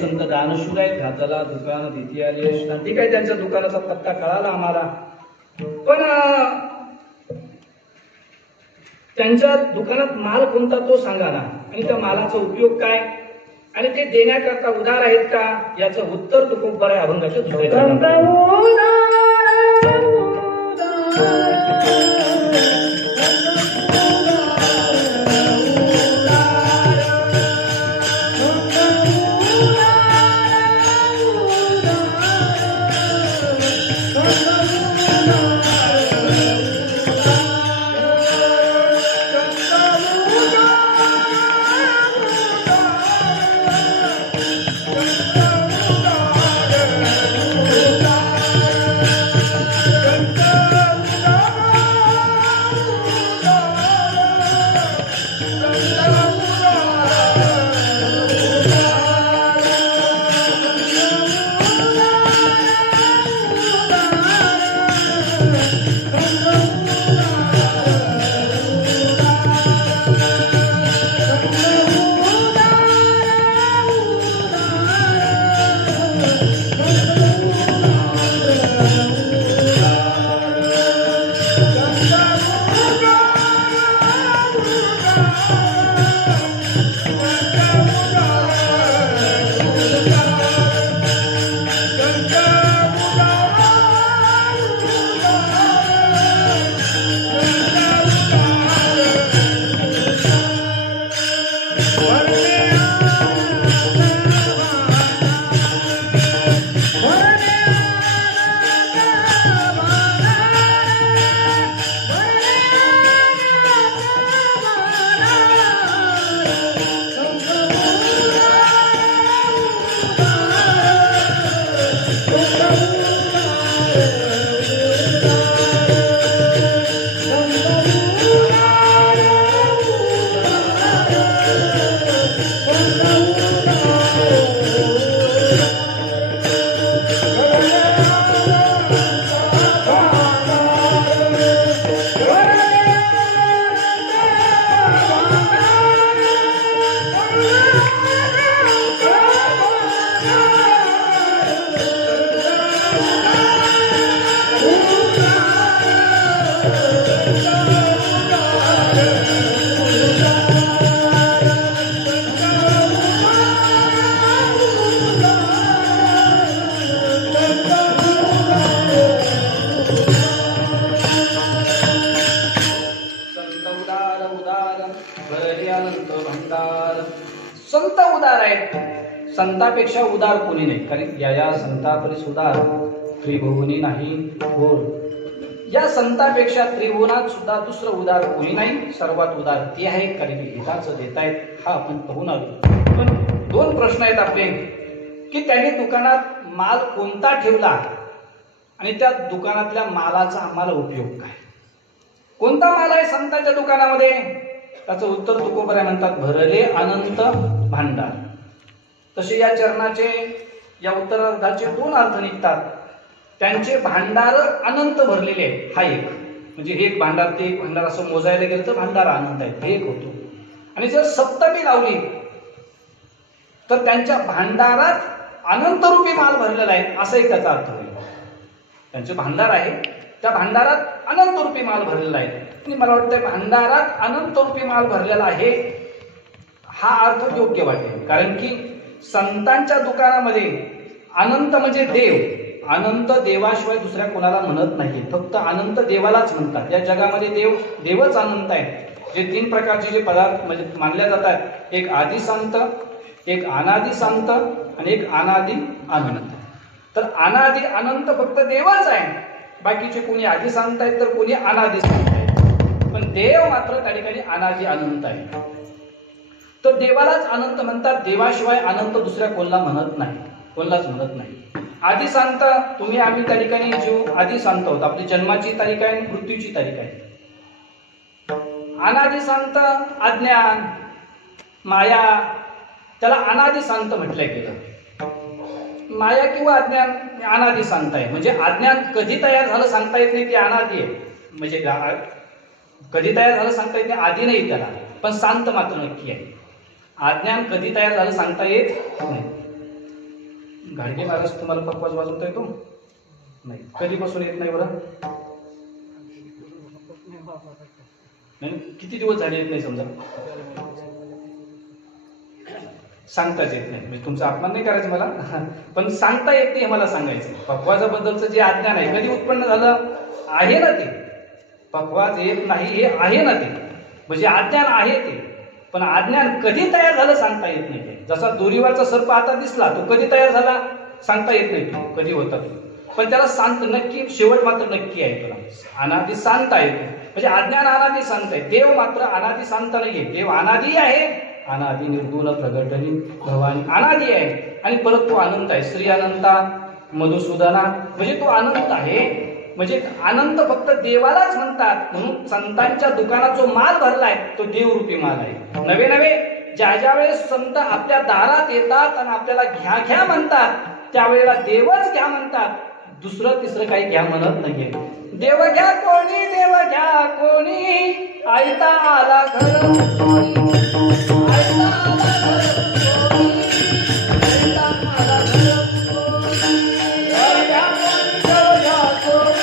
संत दानशूर आहेत. घाताला दुकान तिथे आली. ठीक आहे, त्यांच्या दुकानाचा पत्ता कळाला आम्हाला. पण त्यांच्या दुकानात माल कोणता तो सांगा ना. आणि त्या मालाचा उपयोग काय आणि ते देण्याकरता उदार आहेत का याचं उत्तर तुकोबराय अभंगाच्या दुसऱ्या संत उदार आहेत, संतापेक्षा उदार कोणी नाही. कारण या संतापरी उदार त्रिभुवनी नाही थोर. या संतापेक्षा त्रिभुवनात सुद्धा दुसरं उदार कोणी नाही. सर्वात उदार ते आहे, कारण हिताचं देत आहेत. हा आपण पाहून आलो. पण 2 प्रश्न आहेत आपले, की त्यांनी दुकानात माल कोणता ठेवला आणि त्या दुकानातल्या मालाचा आम्हाला उपयोग काय. कोणता माल आहे संतांच्या दुकानामध्ये? त्याचं उत्तर तुकोबराय म्हणतात, भरले अनंत भांडार. तसे या चरणाचे, या उत्तरार्धाचे 2 अर्थ निघतात. त्यांचे भांडार अनंत भरलेले आहे, हा एक. म्हणजे हे एक भांडार, ते एक भांडार, असं मोजायला गेलं तर भांडार अनंत आहे, हे एक होतो. आणि जर सप्तमी लावली तर त्यांच्या भांडारात अनंत रूपी माल भरलेला आहे, असा एक त्याचा अर्थ होईल. त्यांचे भांडार आहे, त्या भांडारात अनंत रूपी माल भरलेला आहे. आणि मला वाटतं भांडारात अनंत रूपी माल भरलेला आहे हा अर्थ योग्य वाटेल. कारण की संतांच्या दुकानामध्ये अनंत म्हणजे देव. अनंत देवाशिवाय दुसऱ्या कोणाला म्हणत नाही, फक्त अनंत देवालाच म्हणतात. या जगामध्ये देवच अनंत आहे. जे 3 प्रकारचे जे पदार्थ म्हणजे मानले जातात, एक आदि संत, एक अनादि संत आणि एक अनादि अनंत. तर अनादि अनंत फक्त देवच आहे. बाकीचे कोणी आदि संत आहेत तर कोणी अनादि संत आहेत. पण देव मात्र त्या ठिकाणी अनादि अनंत आहे. तर देवालाच अनंत म्हणतात. देवाशिवाय अनंत दुसऱ्या कोणाला म्हणत नाही, कोणालाच म्हणत नाही. आदि संत तुम्ही आम्ही त्या ठिकाणी जीव आदि संत आहोत. आपली जन्माची तारीख आहे, मृत्यूची तारीख आहे. अनादि संत अज्ञान, माया, त्याला अनादि संत म्हटलंय गेलं. माया किंवा अज्ञान अनादि संत आहे. म्हणजे अज्ञान कधी तयार झालं सांगता येत नाही, ते अनादि आहे. म्हणजे कधी तयार झालं सांगता येत नाही, आदि नाही त्याला, पण शांत मात्र नक्की आहे. अज्ञान कधी तयार झालं सांगता येत नाही. गाडगे महाराज तुम्हाला पक्वाज वाजवता येतो? नाही. कधीपासून येत नाही बरं? किती दिवस झाले येत नाही समजा? सांगताच येत नाही. म्हणजे तुमचा अपमान नाही करायचं मला, पण सांगता येत नाही हे मला सांगायचं. पक्वाजाबद्दलचं जे अज्ञान आहे कधी उत्पन्न झालं आहे ना, ते पक्वाज येत नाही हे आहे ना, ते म्हणजे अज्ञान आहे ते. पण अज्ञान कधी तयार झालं सांगता येत नाही. जसा दोरीवरचा सर्प आता दिसला, तो कधी तयार झाला सांगता येत नाही, तो कधी होता. पण त्याला शांत नक्की शेवट मात्र नक्की आहे. तुला अनादि शांत आहे. म्हणजे अज्ञान अनादि शांत आहे. देव मात्र अनादि शांत नाहीये. देव अनादि आहे, अनादि निर्गुण प्रगटनी भवानी अनादि आहे. आणि परत तो अनंत आहे. श्री अनंता मधुसूदना, म्हणजे तो अनंत आहे. म्हणजे अनंत फक्त देवालाच म्हणतात. म्हणून संतांच्या दुकानात जो माल भरलाय तो देवरूपी माल आहे. नवे नवे ज्या वेळेस संत आपल्या दारात येतात आणि आपल्याला घ्या घ्या म्हणतात, त्यावेळेला देवच घ्या म्हणतात. दुसरं तिसरं काही घ्या म्हणत नाहीये. देव घ्या कोणी, देव घ्या कोणी, आयता आला घर कोणी, आयता आला घर कोणी, आयता आला घर कोणी, देव घ्या कोणी, देव घ्या कोणी,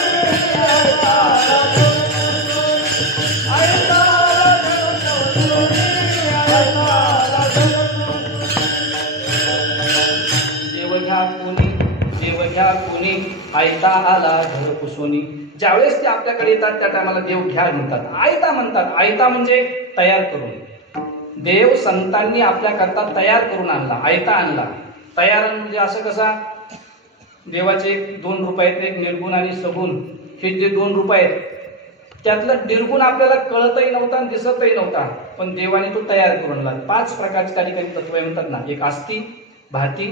आयता आला घर कोणी, आयता आला घर कोणी, आयता आला घर कोणी, देव घ्या कोणी, देव घ्या कोणी, आयता आला घर पुसोनी. ज्यावेळेस ते आपल्याकडे येतात त्या टायमाला देव घ्या म्हणतात, आयता म्हणतात. आयता म्हणजे तयार करून. देव संतांनी आपल्याकरता तयार करून आणला, आयता आणला. तयार म्हणजे असं कसा, देवाचे 2 रूप आहेत, एक निर्गुण आणि सगुण. हे जे 2 रूप आहेत त्यातला निर्गुण आपल्याला कळतही नव्हता आणि दिसतही नव्हता, पण देवाने तो तयार करून आणला. 5 प्रकारचे त्या ठिकाणी तत्व म्हणतात ना. एक आस्ती, भाती,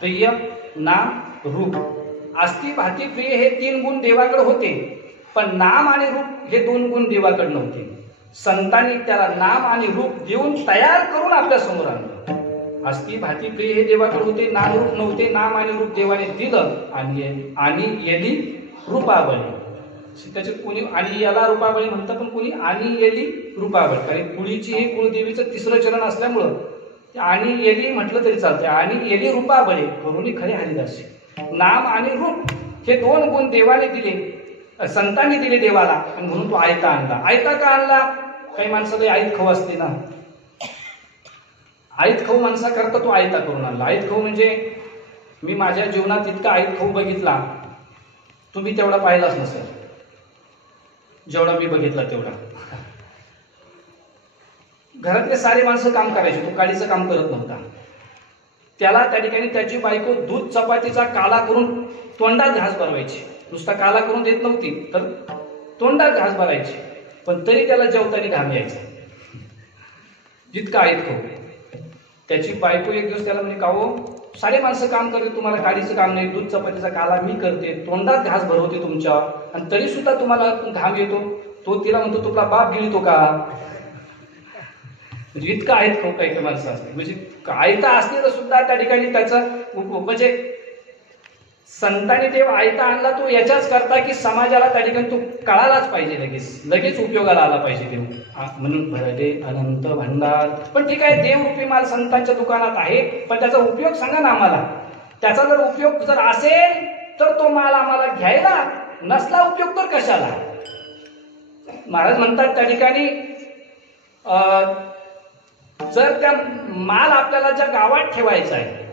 प्रिय, नाम, रूप. आस्ती, भाती, प्रिय हे 3 गुण देवाकडे होते, पण नाम आणि रूप हे 2 गुण देवाकडे नव्हते. संतांनी त्याला नाम आणि रूप देऊन तयार करून आपल्या समोर आणलं. आस्ती, भाती, प्रिय हे देवाकडे होते, नाम रूप नव्हते. नाम आणि रूप देवाने दिलं आणि येली रूपाबळी. त्याचे कोणी आणि याला रूपाबळी म्हणतात, पण कोणी आणि येली रूपाबळी. कारण कुळीची हे कुळदेवीचं 3रं चरण असल्यामुळं आणि येली म्हटलं तरी चालते. आणि येली रूपाबळी करुणी खरे हरिदासी. नाम आणि रूप हे 2 गुण देवाने दिले, संतांनी दिले देवाला, आणि म्हणून तो आयता आणला. आयता का आणला? काही माणसाला आईत खाऊ असते ना, आईत खाऊ माणसाकरता तो आयता करून आणला. आईत खाऊ म्हणजे मी माझ्या जीवनात इतका आईत खाऊ बघितला, तुम्ही तेवढा पाहिलाच नसेल जेवढा मी बघितला तेवढा. घरातले सारे माणसं काम करायचे, तो काडीचं काम करत नव्हता. त्याला त्या ठिकाणी त्याची बायको दूध चपातीचा काला करून तोंडात घास भरवायची. नुसता काला करून देत नव्हती, तर तोंडात घास भरायची, पण तरी त्याला जेवताना घाम यायचा. जितका आहेत खाऊ. त्याची बायको एक दिवस त्याला म्हणे, का हो, सारे माणसं काम करते, तुम्हाला काडीचं काम नाही, दूध चपातीचा काला मी करते, तोंडात घास भरवते तुमच्या, आणि तरी सुद्धा तुम्हाला घाम येतो. तो तिला म्हणतो, तुला बाप गिळतो का? म्हणजे इतकं आहेत खाऊ काही माणसं असते. म्हणजे आयता असते तर सुद्धा त्या ठिकाणी त्याचं म्हणजे संतांनी देव आयता आणला तो याच्याच करता की समाजाला त्या ठिकाणी तो कळालाच पाहिजे, लगेच उपयोगाला आला पाहिजे देव. म्हणून भरले अनंत भंडार. पण ठीक आहे, देवरूपी माल संतांच्या दुकानात आहे, पण त्याचा उपयोग सांगा ना आम्हाला. त्याचा जर उपयोग जर असेल तर तो माल आम्हाला घ्यायला, नसला उपयोग तर कशाला. महाराज म्हणतात त्या ठिकाणी जर त्या माल आपल्याला ज्या गावात ठेवायचा आहे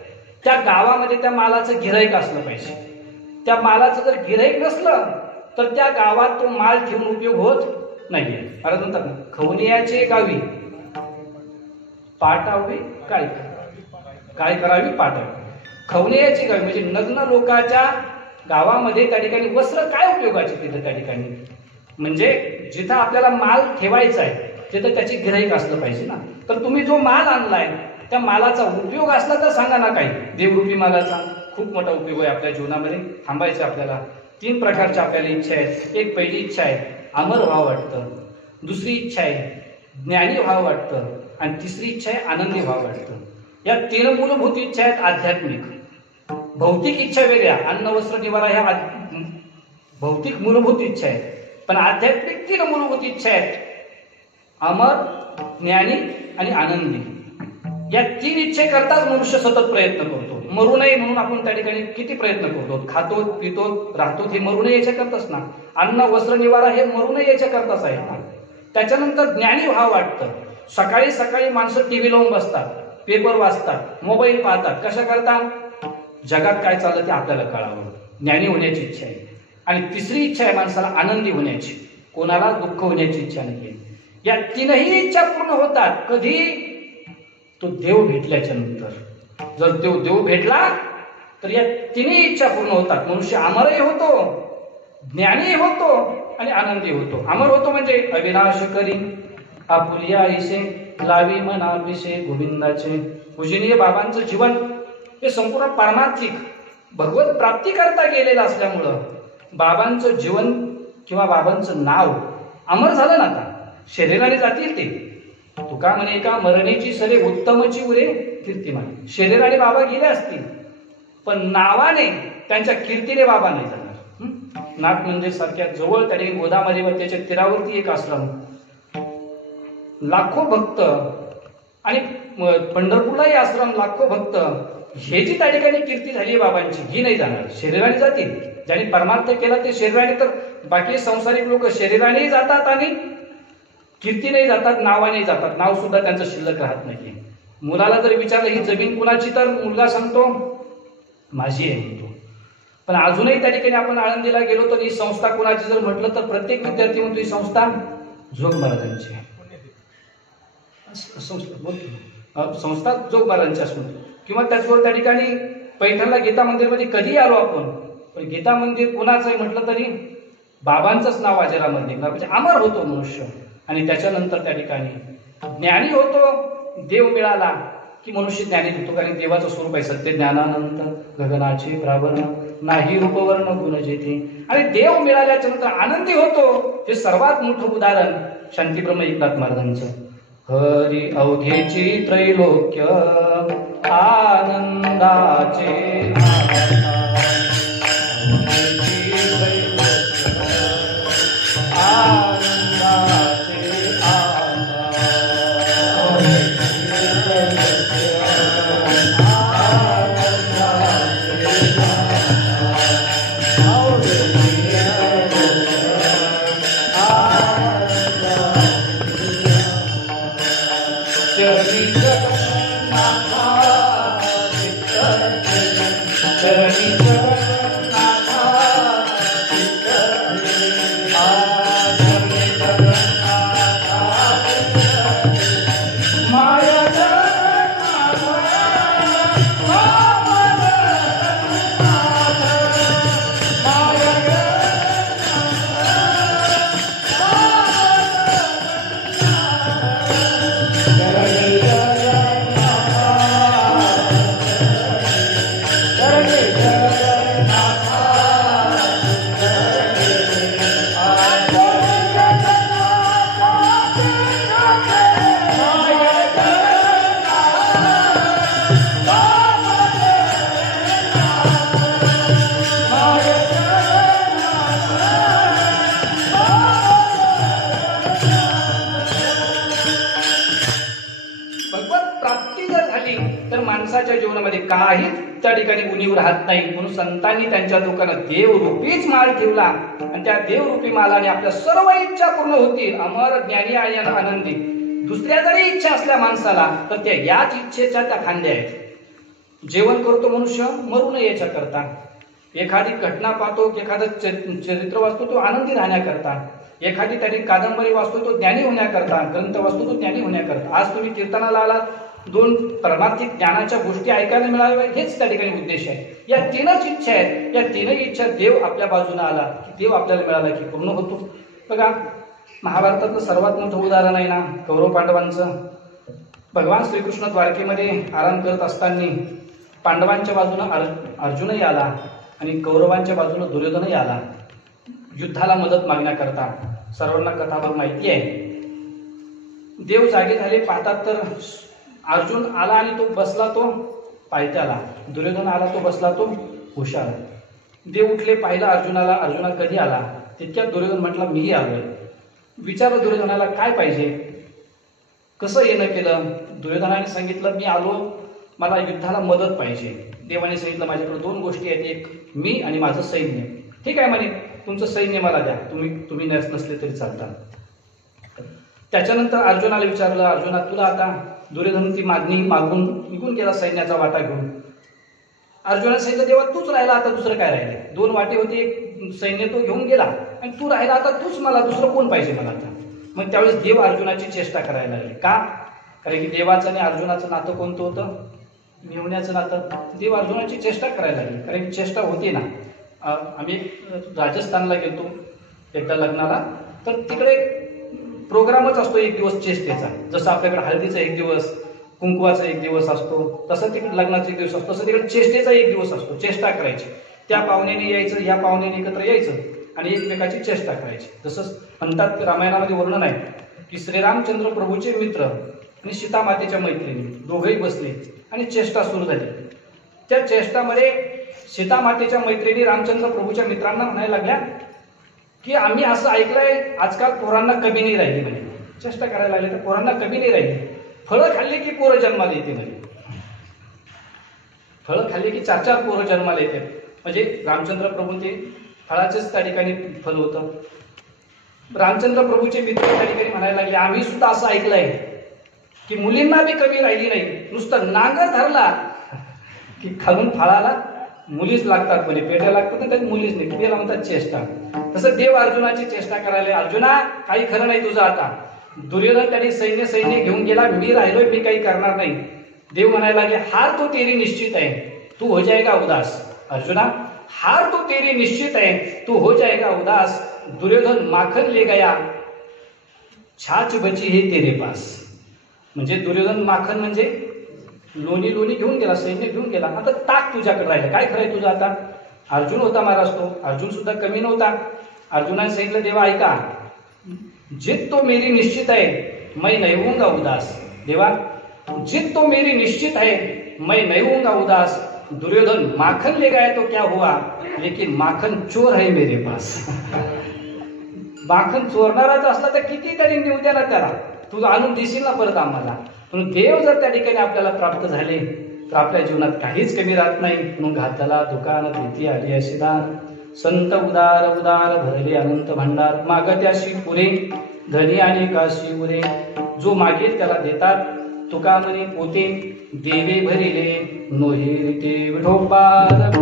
त्या गावामध्ये त्या मालाचं गिऱ्हाईक असलं पाहिजे. त्या मालाचं जर गिऱ्हाईक नसलं तर त्या गावात तो माल ठेवून उपयोग होत नाहीये. महाराज म्हणतात ना, खवनियाचे गावी पाटावी काय करावी पाटावी. खवनियाची गावी म्हणजे नग्न लोकांच्या गावामध्ये त्या ठिकाणी वस्त्र काय उपयोगाचे तिथे त्या ठिकाणी. म्हणजे जिथं आपल्याला माल ठेवायचा आहे तिथं त्याची गिऱ्हाईक असलं पाहिजे ना. तर तुम्ही जो माल आणलाय त्या मालाचा उपयोग असला तर सांगा ना काही. देवरूपी मालाचा खूप मोठा उपयोग आहे आपल्या जीवनामध्ये. थांबायचं आपल्याला. 3 प्रकारच्या आपल्याला इच्छा आहेत. एक पहिली इच्छा आहे अमर व्हावं वाटतं, दुसरी इच्छा आहे ज्ञानी व्हावं वाटतं, आणि तिसरी इच्छा आहे आनंदी व्हावं वाटतं. या 3 मूलभूत इच्छा आहेत आध्यात्मिक. भौतिक इच्छा वेगळ्या, अन्न वस्त्र निवारा ह्या भौतिक मूलभूत इच्छा आहेत, पण आध्यात्मिक 3 मूलभूत इच्छा आहेत, अमर, ज्ञानी आणि आनंदी. या 3 इच्छे करताच मनुष्य सतत प्रयत्न करतो. मरू नये म्हणून आपण त्या ठिकाणी किती प्रयत्न करतो. खातो, पितो, राहतो, हे मरू नये याच्या करताच ना. अन्न वस्त्र निवारा हे मरू नये याच्या करताच आहे ना. त्याच्यानंतर ज्ञानी व्हावं वाटतं. सकाळी सकाळी माणसं टीव्ही लावून बसतात, पेपर वाचतात, मोबाईल पाहतात. कशा करता? जगात काय चाललं ते आपल्याला कळावं. ज्ञानी होण्याची इच्छा आहे. आणि तिसरी इच्छा आहे माणसाला आनंदी होण्याची. कोणाला दुःख होण्याची इच्छा नाही. या 3ही इच्छा पूर्ण होतात कधी? तो देव भेटल्याच्या नंतर. जर देव भेटला तर या 3ही इच्छा पूर्ण होतात. मनुष्य अमरही होतो, ज्ञानी होतो आणि आनंदी होतो. अमर होतो म्हणजे अविनाश करी आपुलिया इसे लावी मना विषय गोविंदाचे. पूजनीय बाबांचं जीवन हे संपूर्ण पारमार्थिक भगवत प्राप्ती करता गेलेलं असल्यामुळं बाबांचं जीवन किंवा बाबांचं नाव अमर झालं ना. का शरीराने जातील ते. तुका म्हणे का मरणेची सरे उत्तमची उरे कीर्तिमान. शरीराने बाबा गेले असतील पण नावाने त्यांच्या कीर्तीने बाबा नाही जाणार. नाथ मंदिर सारख्या जवळ त्या ठिकाणी गोदामध्ये व त्याच्या तीरावरती एक आश्रम, लाखो भक्त, आणि पंढरपूरलाही आश्रम, लाखो भक्त. हे जी त्या ठिकाणी कीर्ती झाली बाबांची ही नाही जाणार. शरीराने जातील. ज्यांनी परमार्थ केला ते शरीराने, तर बाकी संसारिक लोक शरीरानेही जातात आणि कीर्तीनेही जातात, नावाने जातात. नाव सुद्धा त्यांचं शिल्लक राहत नाही. मुलाला जर विचारलं ही जमीन कुणाची, तर मुलगा सांगतो माझी आहे म्हणतो. पण अजूनही त्या ठिकाणी आपण आळंदीला गेलो तर ही संस्था कुणाची जर म्हटलं तर प्रत्येक विद्यार्थी म्हणतो ही संस्था जोग महाराजांची आहे. संस्था जोग महाराजांची असं म्हणतो. किंवा त्याचबरोबर त्या ठिकाणी पैठणला गीता मंदिरमध्ये कधी आलो आपण, पण गीता मंदिर कुणाचं आहे म्हटलं तरी बाबांचंच नाव अजरामध्ये निघणार. म्हणजे अमर होतो मनुष्य. आणि त्याच्यानंतर त्या ठिकाणी ज्ञानी होतो. देव मिळाला की मनुष्य ज्ञानी होतो, कारण देवाचं स्वरूप आहे सत्य ज्ञानानंत गगनाचे प्रावरण नाही रूपवर्ण गुण जेथे. आणि देव मिळाल्याच्या नंतर आनंदी होतो. हे सर्वात मोठं उदाहरण शांतीब्रह्म एकनाथ महाराजांचं. हरी अवघेची त्रैलोक्य आनंदाचे Jagannatha माणसाच्या जीवनामध्ये काहीच त्या ठिकाणी उणीव राहत नाही. म्हणून संतांनी त्यांच्या दुकानात देवरूपीच माल ठेवला आणि त्या देवरूपी मालाने आपल्या सर्व इच्छा पूर्ण होतील. अमर ज्ञानी आणि आनंदी. दुसऱ्या जरी इच्छा असल्या माणसाला तर त्या याच इच्छेच्या त्या खांद्या आहेत. जेवण करतो मनुष्य मरू नये याच्या करता, एखादी घटना पाहतो, एखादं चरित्र वाचतो तो आनंदी राहण्याकरता, एखादी त्याने कादंबरी वाचतो तो ज्ञानी होण्याकरता, ग्रंथ वाचतो तो ज्ञानी होण्याकरता. आज तुम्ही कीर्तनाला आलात, 2 परमार्थिक ज्ञानाच्या गोष्टी ऐकायला मिळाव्या हेच त्या ठिकाणी उद्देश आहे. या 3च इच्छा आहेत. या 3ही इच्छा देव आपल्या बाजूने आला की देव आपल्याला मिळाला की पूर्ण होतो. बघा, महाभारतातलं सर्वात मोठं उदाहरण आहे ना कौरव पांडवांचं. भगवान श्रीकृष्ण द्वारकेमध्ये आराम करत असताना पांडवांच्या बाजूने अर्जुनही आला आणि कौरवांच्या बाजूने दुर्योधनही आला युद्धाला मदत मागण्याकरता. सर्वांना कथाभर माहिती आहे. देव जागे झाले, पाहतात तर अर्जुन आला आणि तो बसला तो पायथ्याला, दुर्योधन आला तो बसला तो हुशार. देव उठले, पाहिला अर्जुनाला, अर्जुना कधी आला? तितक्यात दुर्योधन म्हटला मीही आलोय. विचारलं दुर्योधनाला काय पाहिजे, कसं येणं केलं? दुर्योधनाने सांगितलं मी आलो, मला युद्धाला मदत पाहिजे. देवाने सांगितलं माझ्याकडे 2 गोष्टी आहेत, एक मी आणि माझं सैन्य. ठीक आहे म्हणे, तुमचं सैन्य मला द्या, तुम्ही नसले तरी चालतात. त्याच्यानंतर अर्जुनाला विचारलं, अर्जुना तुला आता दुर्योधन ती मागणी मागून निघून गेला सैन्याचा वाटा घेऊन. अर्जुनाने सांगितलं देवा तूच राहिला, आता दुसरं काय राहिले? 2 वाटे होते, एक सैन्य तो घेऊन गेला आणि तू राहिला, आता तूच मला, दुसरं कोण पाहिजे मला आता? मग त्यावेळेस देव अर्जुनाची चेष्टा करायला लागले. का? कारण की देवाचं आणि अर्जुनाचं नातं कोणतं होतं? मिळवण्याचं नातं. देव अर्जुनाची चेष्टा करायला लागली. कारण चेष्टा होती ना. आम्ही राजस्थानला गेलो एकदा लग्नाला, तर तिकडे प्रोग्रामच असतो 1 दिवस चेष्टेचा. जसं आपल्याकडे हळदीचा 1 दिवस, कुंकवाचा 1 दिवस असतो, तसं तिकडे लग्नाचा 1 दिवस असतो, तसं तिकडे चेष्टेचा 1 दिवस असतो. चेष्टा करायची, त्या पाहुण्याने यायचं, या पाहुण्याने एकत्र यायचं आणि एकमेकाची चेष्टा करायची. जसं म्हणतात रामायणामध्ये वर्णन आहे की श्रीरामचंद्र प्रभूचे मित्र आणि सीतामातेच्या मैत्रिणी दोघेही बसले आणि चेष्टा सुरू झाली. त्या चेष्टामध्ये सीतामातेच्या मैत्रिणी रामचंद्र प्रभूच्या मित्रांना म्हणायला लागल्या की आम्ही असं ऐकलंय आजकाल पोरांना कमी नाही राहिली म्हणे. चेष्टा करायला लागले तर पोरांना कमी नाही राहिली, फळं खाल्ली की पोरं जन्माला येते म्हणे. फळं खाल्ली की 4 पोरं जन्माला येते. म्हणजे रामचंद्र प्रभू ते फळाचंच त्या ठिकाणी फल होतं. रामचंद्र प्रभूचे मित्र त्या ठिकाणी म्हणायला लागले आम्ही सुद्धा असं ऐकलंय की मुलींना बी कमी राहिली नाही, नुसतं नांगर धरला की खालून फळाला मुलीच लागतात म्हणे, पेट्या लागतात ना त्यात मुलीच नाही. त्याला म्हणतात चेष्टा. तसं देव अर्जुनाची चेष्टा करायला, अर्जुना काही खरं नाही तुझं आता. दुर्योधन त्याने सैन्य घेऊन गेला, मी राहिलोय, मी काही करणार नाही. देव म्हणायला लागले हार तो तेरी निश्चित है, तू हो जाएगा उदास. अर्जुना हार तो तेरी निश्चित है, तू हो जाएगा उदास. दुर्योधन माखन ले गया, छाछ बची है तेरे पास. म्हणजे दुर्योधन माखन म्हणजे लोणी घेऊन गेला, सैन्य घेऊन गेला. आता ताक तुझ्याकडे राहिलं, काय खरंय तुझं आता? अर्जुन होता महाराज, तो अर्जुन सुद्धा कमी नव्हता. अर्जुनाने सांगितलं देवा ऐका, जित तो मेरी निश्चित है मैं नहीं होऊंगा उदास. देवा जित तो मेरी निश्चित है मैं नहीं होऊंगा उदास. दुर्योधन माखन ले गया तो क्या हुआ, लेकिन माखन चोर है मेरे पास. माखन चोरणाराच असला तर किती तरी नेऊ द्या ना त्याला, तू आणून देशील ना परत आम्हाला. पण देव जर त्या ठिकाणी आपल्याला प्राप्त झाले तर आपल्या जीवनात काहीच कमी राहत नाही. म्हणून घातला दुकान प्रीती आली अशी दान. संत उदार उदार भरले अनंत भांडार. मागत्याशी पुरे धनी आणि काशी उरे. जो मागेल त्याला देतात तुका म्हणे पोते. देवे भरिले नोहे ते विठोबार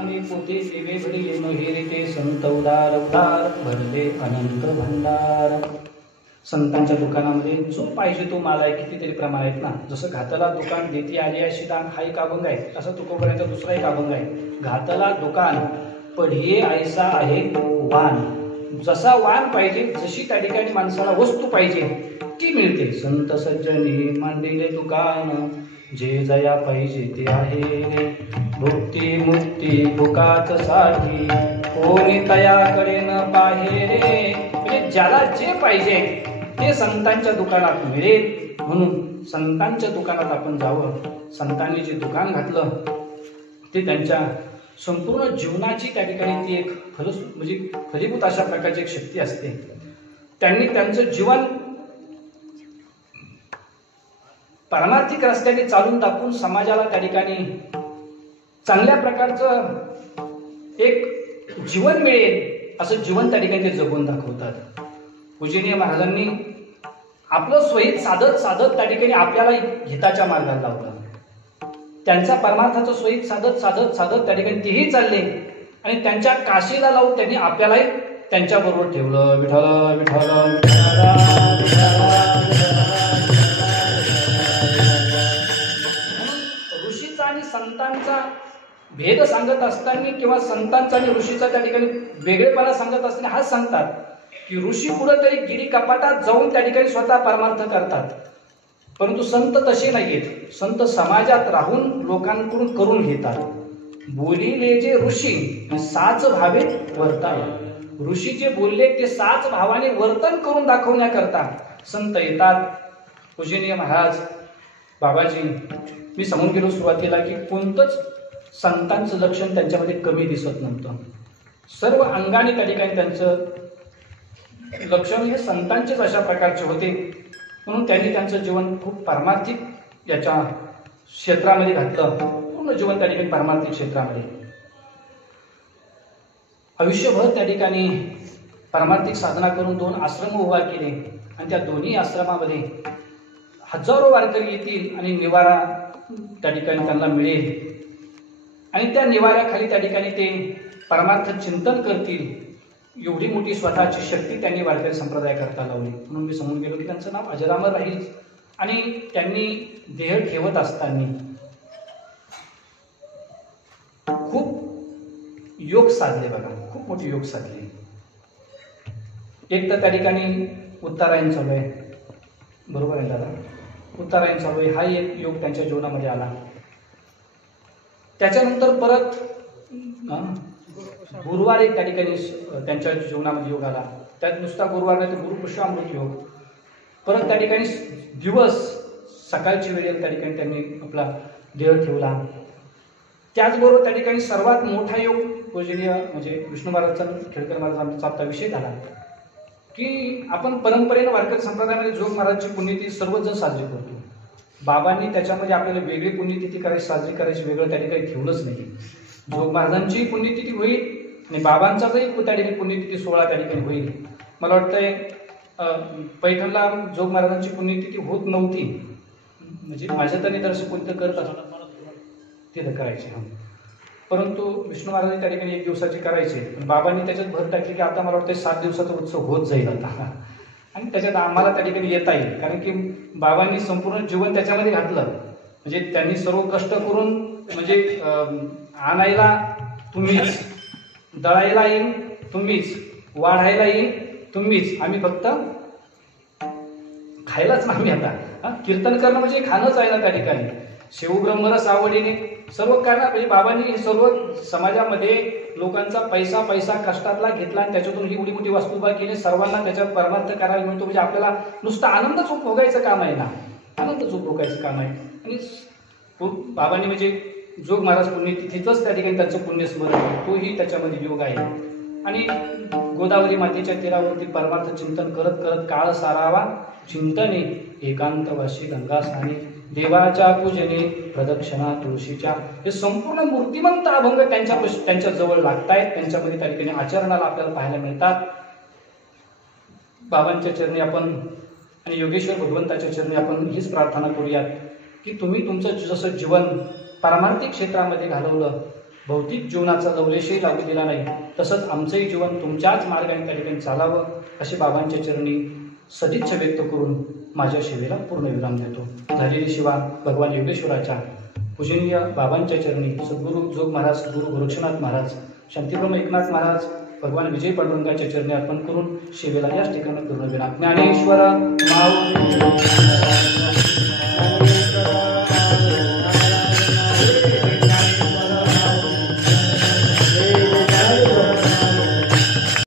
दुकानामध्ये पोते सेवे भरी येणं हे रे ते संत उदार उदार भरले अनंत भंडार. संतांच्या दुकानामध्ये जो पाहिजे तो माल आहे, कितीतरी प्रमाण आहेत ना. जसं घातला दुकान देती आली अशी दान हा एक अभंग आहे, तसं तुकोबऱ्यांचा दुसरा एक अभंग आहे. घातला दुकान पढिये ऐसा आहे वान. जसा वान पाहिजे, जशी त्या ठिकाणी माणसाला वस्तू पाहिजे ती मिळते. संत सज्जनी मांडिले दुकान जे जया पाहिजे ते आहे रे. भुक्ती मुक्ती भुकाच साठी कोणी तयाकडे न पाहे रे. म्हणजे ज्याला जे पाहिजे ते संतांच्या दुकानात मिळेल, म्हणून संतांच्या दुकानात आपण जावं. संतांनी जे दुकान घातलं ते त्यांच्या संपूर्ण जीवनाची त्या ठिकाणी ती एक म्हणजे फलीभूत अशा प्रकारची एक शक्ती असते. त्यांनी त्यांचं जीवन पारमार्थिक रस्त्याने चालून दाखवून समाजाला त्या ठिकाणी चांगल्या प्रकारचं एक जीवन मिळेल असं जीवन त्या ठिकाणी ते जगून दाखवतात. पूजनीय महाराजांनी आपलं स्वहित साधत साधत त्या ठिकाणी आपल्याला हिताच्या मार्गाला लावलं. त्यांचा परमार्थाचं स्वहित साधत साधत साधत त्या ठिकाणी तेही चालले आणि त्यांच्या काशीला लावून त्यांनी आपल्यालाही त्यांच्या बरोबर ठेवलं. विठ्ठल विठ्ठल ऋषीचा आणि संतांचा भेद सांगत असताना किंवा संतांचा आणि ऋषीचा त्या ठिकाणी वेगळेपणा सांगत असताना हा सांगतात की ऋषी कुठंतरी गिरी कपाटात जाऊन त्या ठिकाणी स्वतः परमार्थ करतात, परंतु संत तसे नाहीयेत. संत समाजात राहून लोकांकडून करून घेतात. बोलिले जे ऋषी साच भावे वर्ताय. ऋषी जे बोलले ते साच भावाने वर्तन करून दाखवण्याकरता संत येतात. पूजनीय महाराज बाबाजी, मी सांगून गेलो सुरुवातीला की कोणतंच संतांचं लक्षण त्यांच्यामध्ये कमी दिसत नव्हतं. सर्व अंगाने त्या ठिकाणी त्यांचं लक्षण हे संतांचेच अशा प्रकारचे होते. म्हणून त्यांनी त्यांचं जीवन खूप पारमार्थिक याच्या क्षेत्रामध्ये घातलं. पूर्ण जीवन त्या ठिकाणी पारमार्थिक क्षेत्रामध्ये आयुष्यभर त्या ठिकाणी पारमार्थिक साधना करून 2 आश्रम उभा केले आणि त्या दोन्ही आश्रमामध्ये हजारो वारकरी येतील आणि निवारा त्या ठिकाणी त्यांना मिळेल आणि त्या निवाऱ्याखाली त्या ठिकाणी ते परमार्थ चिंतन करतील. एवढी मोठी स्वतःची शक्ती त्यांनी वारकरी संप्रदाय करता लावली. म्हणून मी समजून गेलो की त्यांचं नाव अजरामर राहील. आणि त्यांनी देह ठेवत असताना खूप योग साधले बघा, खूप मोठे योग साधले. एक तर त्या ठिकाणी उत्तरायण चालू आहे, बरोबर आहे दादा, उत्तरायण चालू आहे, हा एक योग त्यांच्या जीवनामध्ये आला. त्याच्यानंतर परत गुरुवार एक त्या ठिकाणी त्यांच्या जीवनामध्ये योग आला. त्यात नुसता गुरुवार नाही तर गुरुपुष्यामृत योग. परत त्या ठिकाणी दिवस सकाळची वेळेला त्या ठिकाणी त्यांनी आपला देह ठेवला. त्याचबरोबर त्या ठिकाणी सर्वात मोठा योग पूजनीय म्हणजे विष्णू महाराजांचा खेडकर महाराजांचा आता विषय झाला की आपण परंपरेनं वारकरी संप्रदायामध्ये जोग महाराजची पुण्यतिथी सर्वजण साजरी करतो. बाबांनी त्याच्यामध्ये आपल्याला वेगळी पुण्यतिथी करायची, साजरी करायची वेगळं त्या ठिकाणी ठेवलंच नाही. जोग महाराजांची पुण्यतिथी होईल आणि बाबांचाही त्या ठिकाणी पुण्यतिथी सोहळा त्या ठिकाणी होईल. मला वाटतंय पैठणला जोग महाराजांची पुण्यतिथी होत नव्हती, म्हणजे माझ्या तरी दर्शक कोणतं करत असतात तिथं करायचे, परंतु विष्णू महाराज त्या ठिकाणी 1 दिवसाची करायचे. पण बाबांनी त्याच्यात भर टाकली की आता मला वाटतं 7 दिवसाचा उत्सव होत जाईल आता आणि त्याच्यात आम्हाला त्या ठिकाणी येता येईल. कारण की बाबांनी संपूर्ण जीवन त्याच्यामध्ये घातलं. म्हणजे त्यांनी सर्व कष्ट करून म्हणजे आणायला तुम्हीच, दळायला येईल तुम्हीच, वाढायला येईल तुम्हीच, आम्ही फक्त खायलाच आम्ही आता कीर्तन करणं म्हणजे खाणंच आहे ना त्या ठिकाणी. शिव ब्रह्मरस आवडीने सर्व करणार. म्हणजे बाबांनी हे सर्व समाजामध्ये लोकांचा पैसा पैसा कष्टातला घेतला आणि त्याच्यातून ही एवढी मोठी वस्तू उभा केली. सर्वांना त्याच्यात परमार्थ करायला मिळतो. म्हणजे आपल्याला नुसतं आनंदच उपभोगायचं काम आहे ना, आनंदच उपभोगायचं काम आहे. आणि बाबांनी म्हणजे जोग महाराज पुण्यतिथीचंच त्या ठिकाणी त्यांचं पुण्यस्मरण तोही त्याच्यामध्ये योग आहे. आणि गोदावरी मातेच्या तीरावरती परमार्थ चिंतन करत करत काळ सारावा चिंतने एकांतवासी गंगा स्नानी देवाच्या पूजने प्रदक्षिणा तुळशीच्या. हे संपूर्ण मूर्तिमंत अभंग त्यांच्या जवळ लागतायत, त्यांच्यामध्ये त्या ठिकाणी आचरणाला आपल्याला पाहायला मिळतात. बाबांच्या चरणी आपण आणि योगेश्वर भगवंताच्या चरणी आपण हीच प्रार्थना करूयात की तुम्ही तुमचं जसं जीवन पारमार्थिक क्षेत्रामध्ये घालवलं भौतिक जीवनाचा लवलेशही लागू दिला नाही, तसंच आमचंही जीवन तुमच्याच मार्गाने त्या ठिकाणी चालावं अशी बाबांच्या चरणी सदिच्छा व्यक्त करून माझ्या सेवेला पूर्णविराम देतो. झालेली सेवा भगवान योगेश्वराच्या पूजनीय बाबांच्या चरणी सद्गुरू जोग महाराज, सद्गुरू गोरक्षनाथ महाराज, शांतीब्रह्म एकनाथ महाराज, भगवान विजय पांडुरंगाच्या चरणी अर्पण करून सेवेला याच ठिकाणी पूर्णविराम. ज्ञानेश्वर माऊली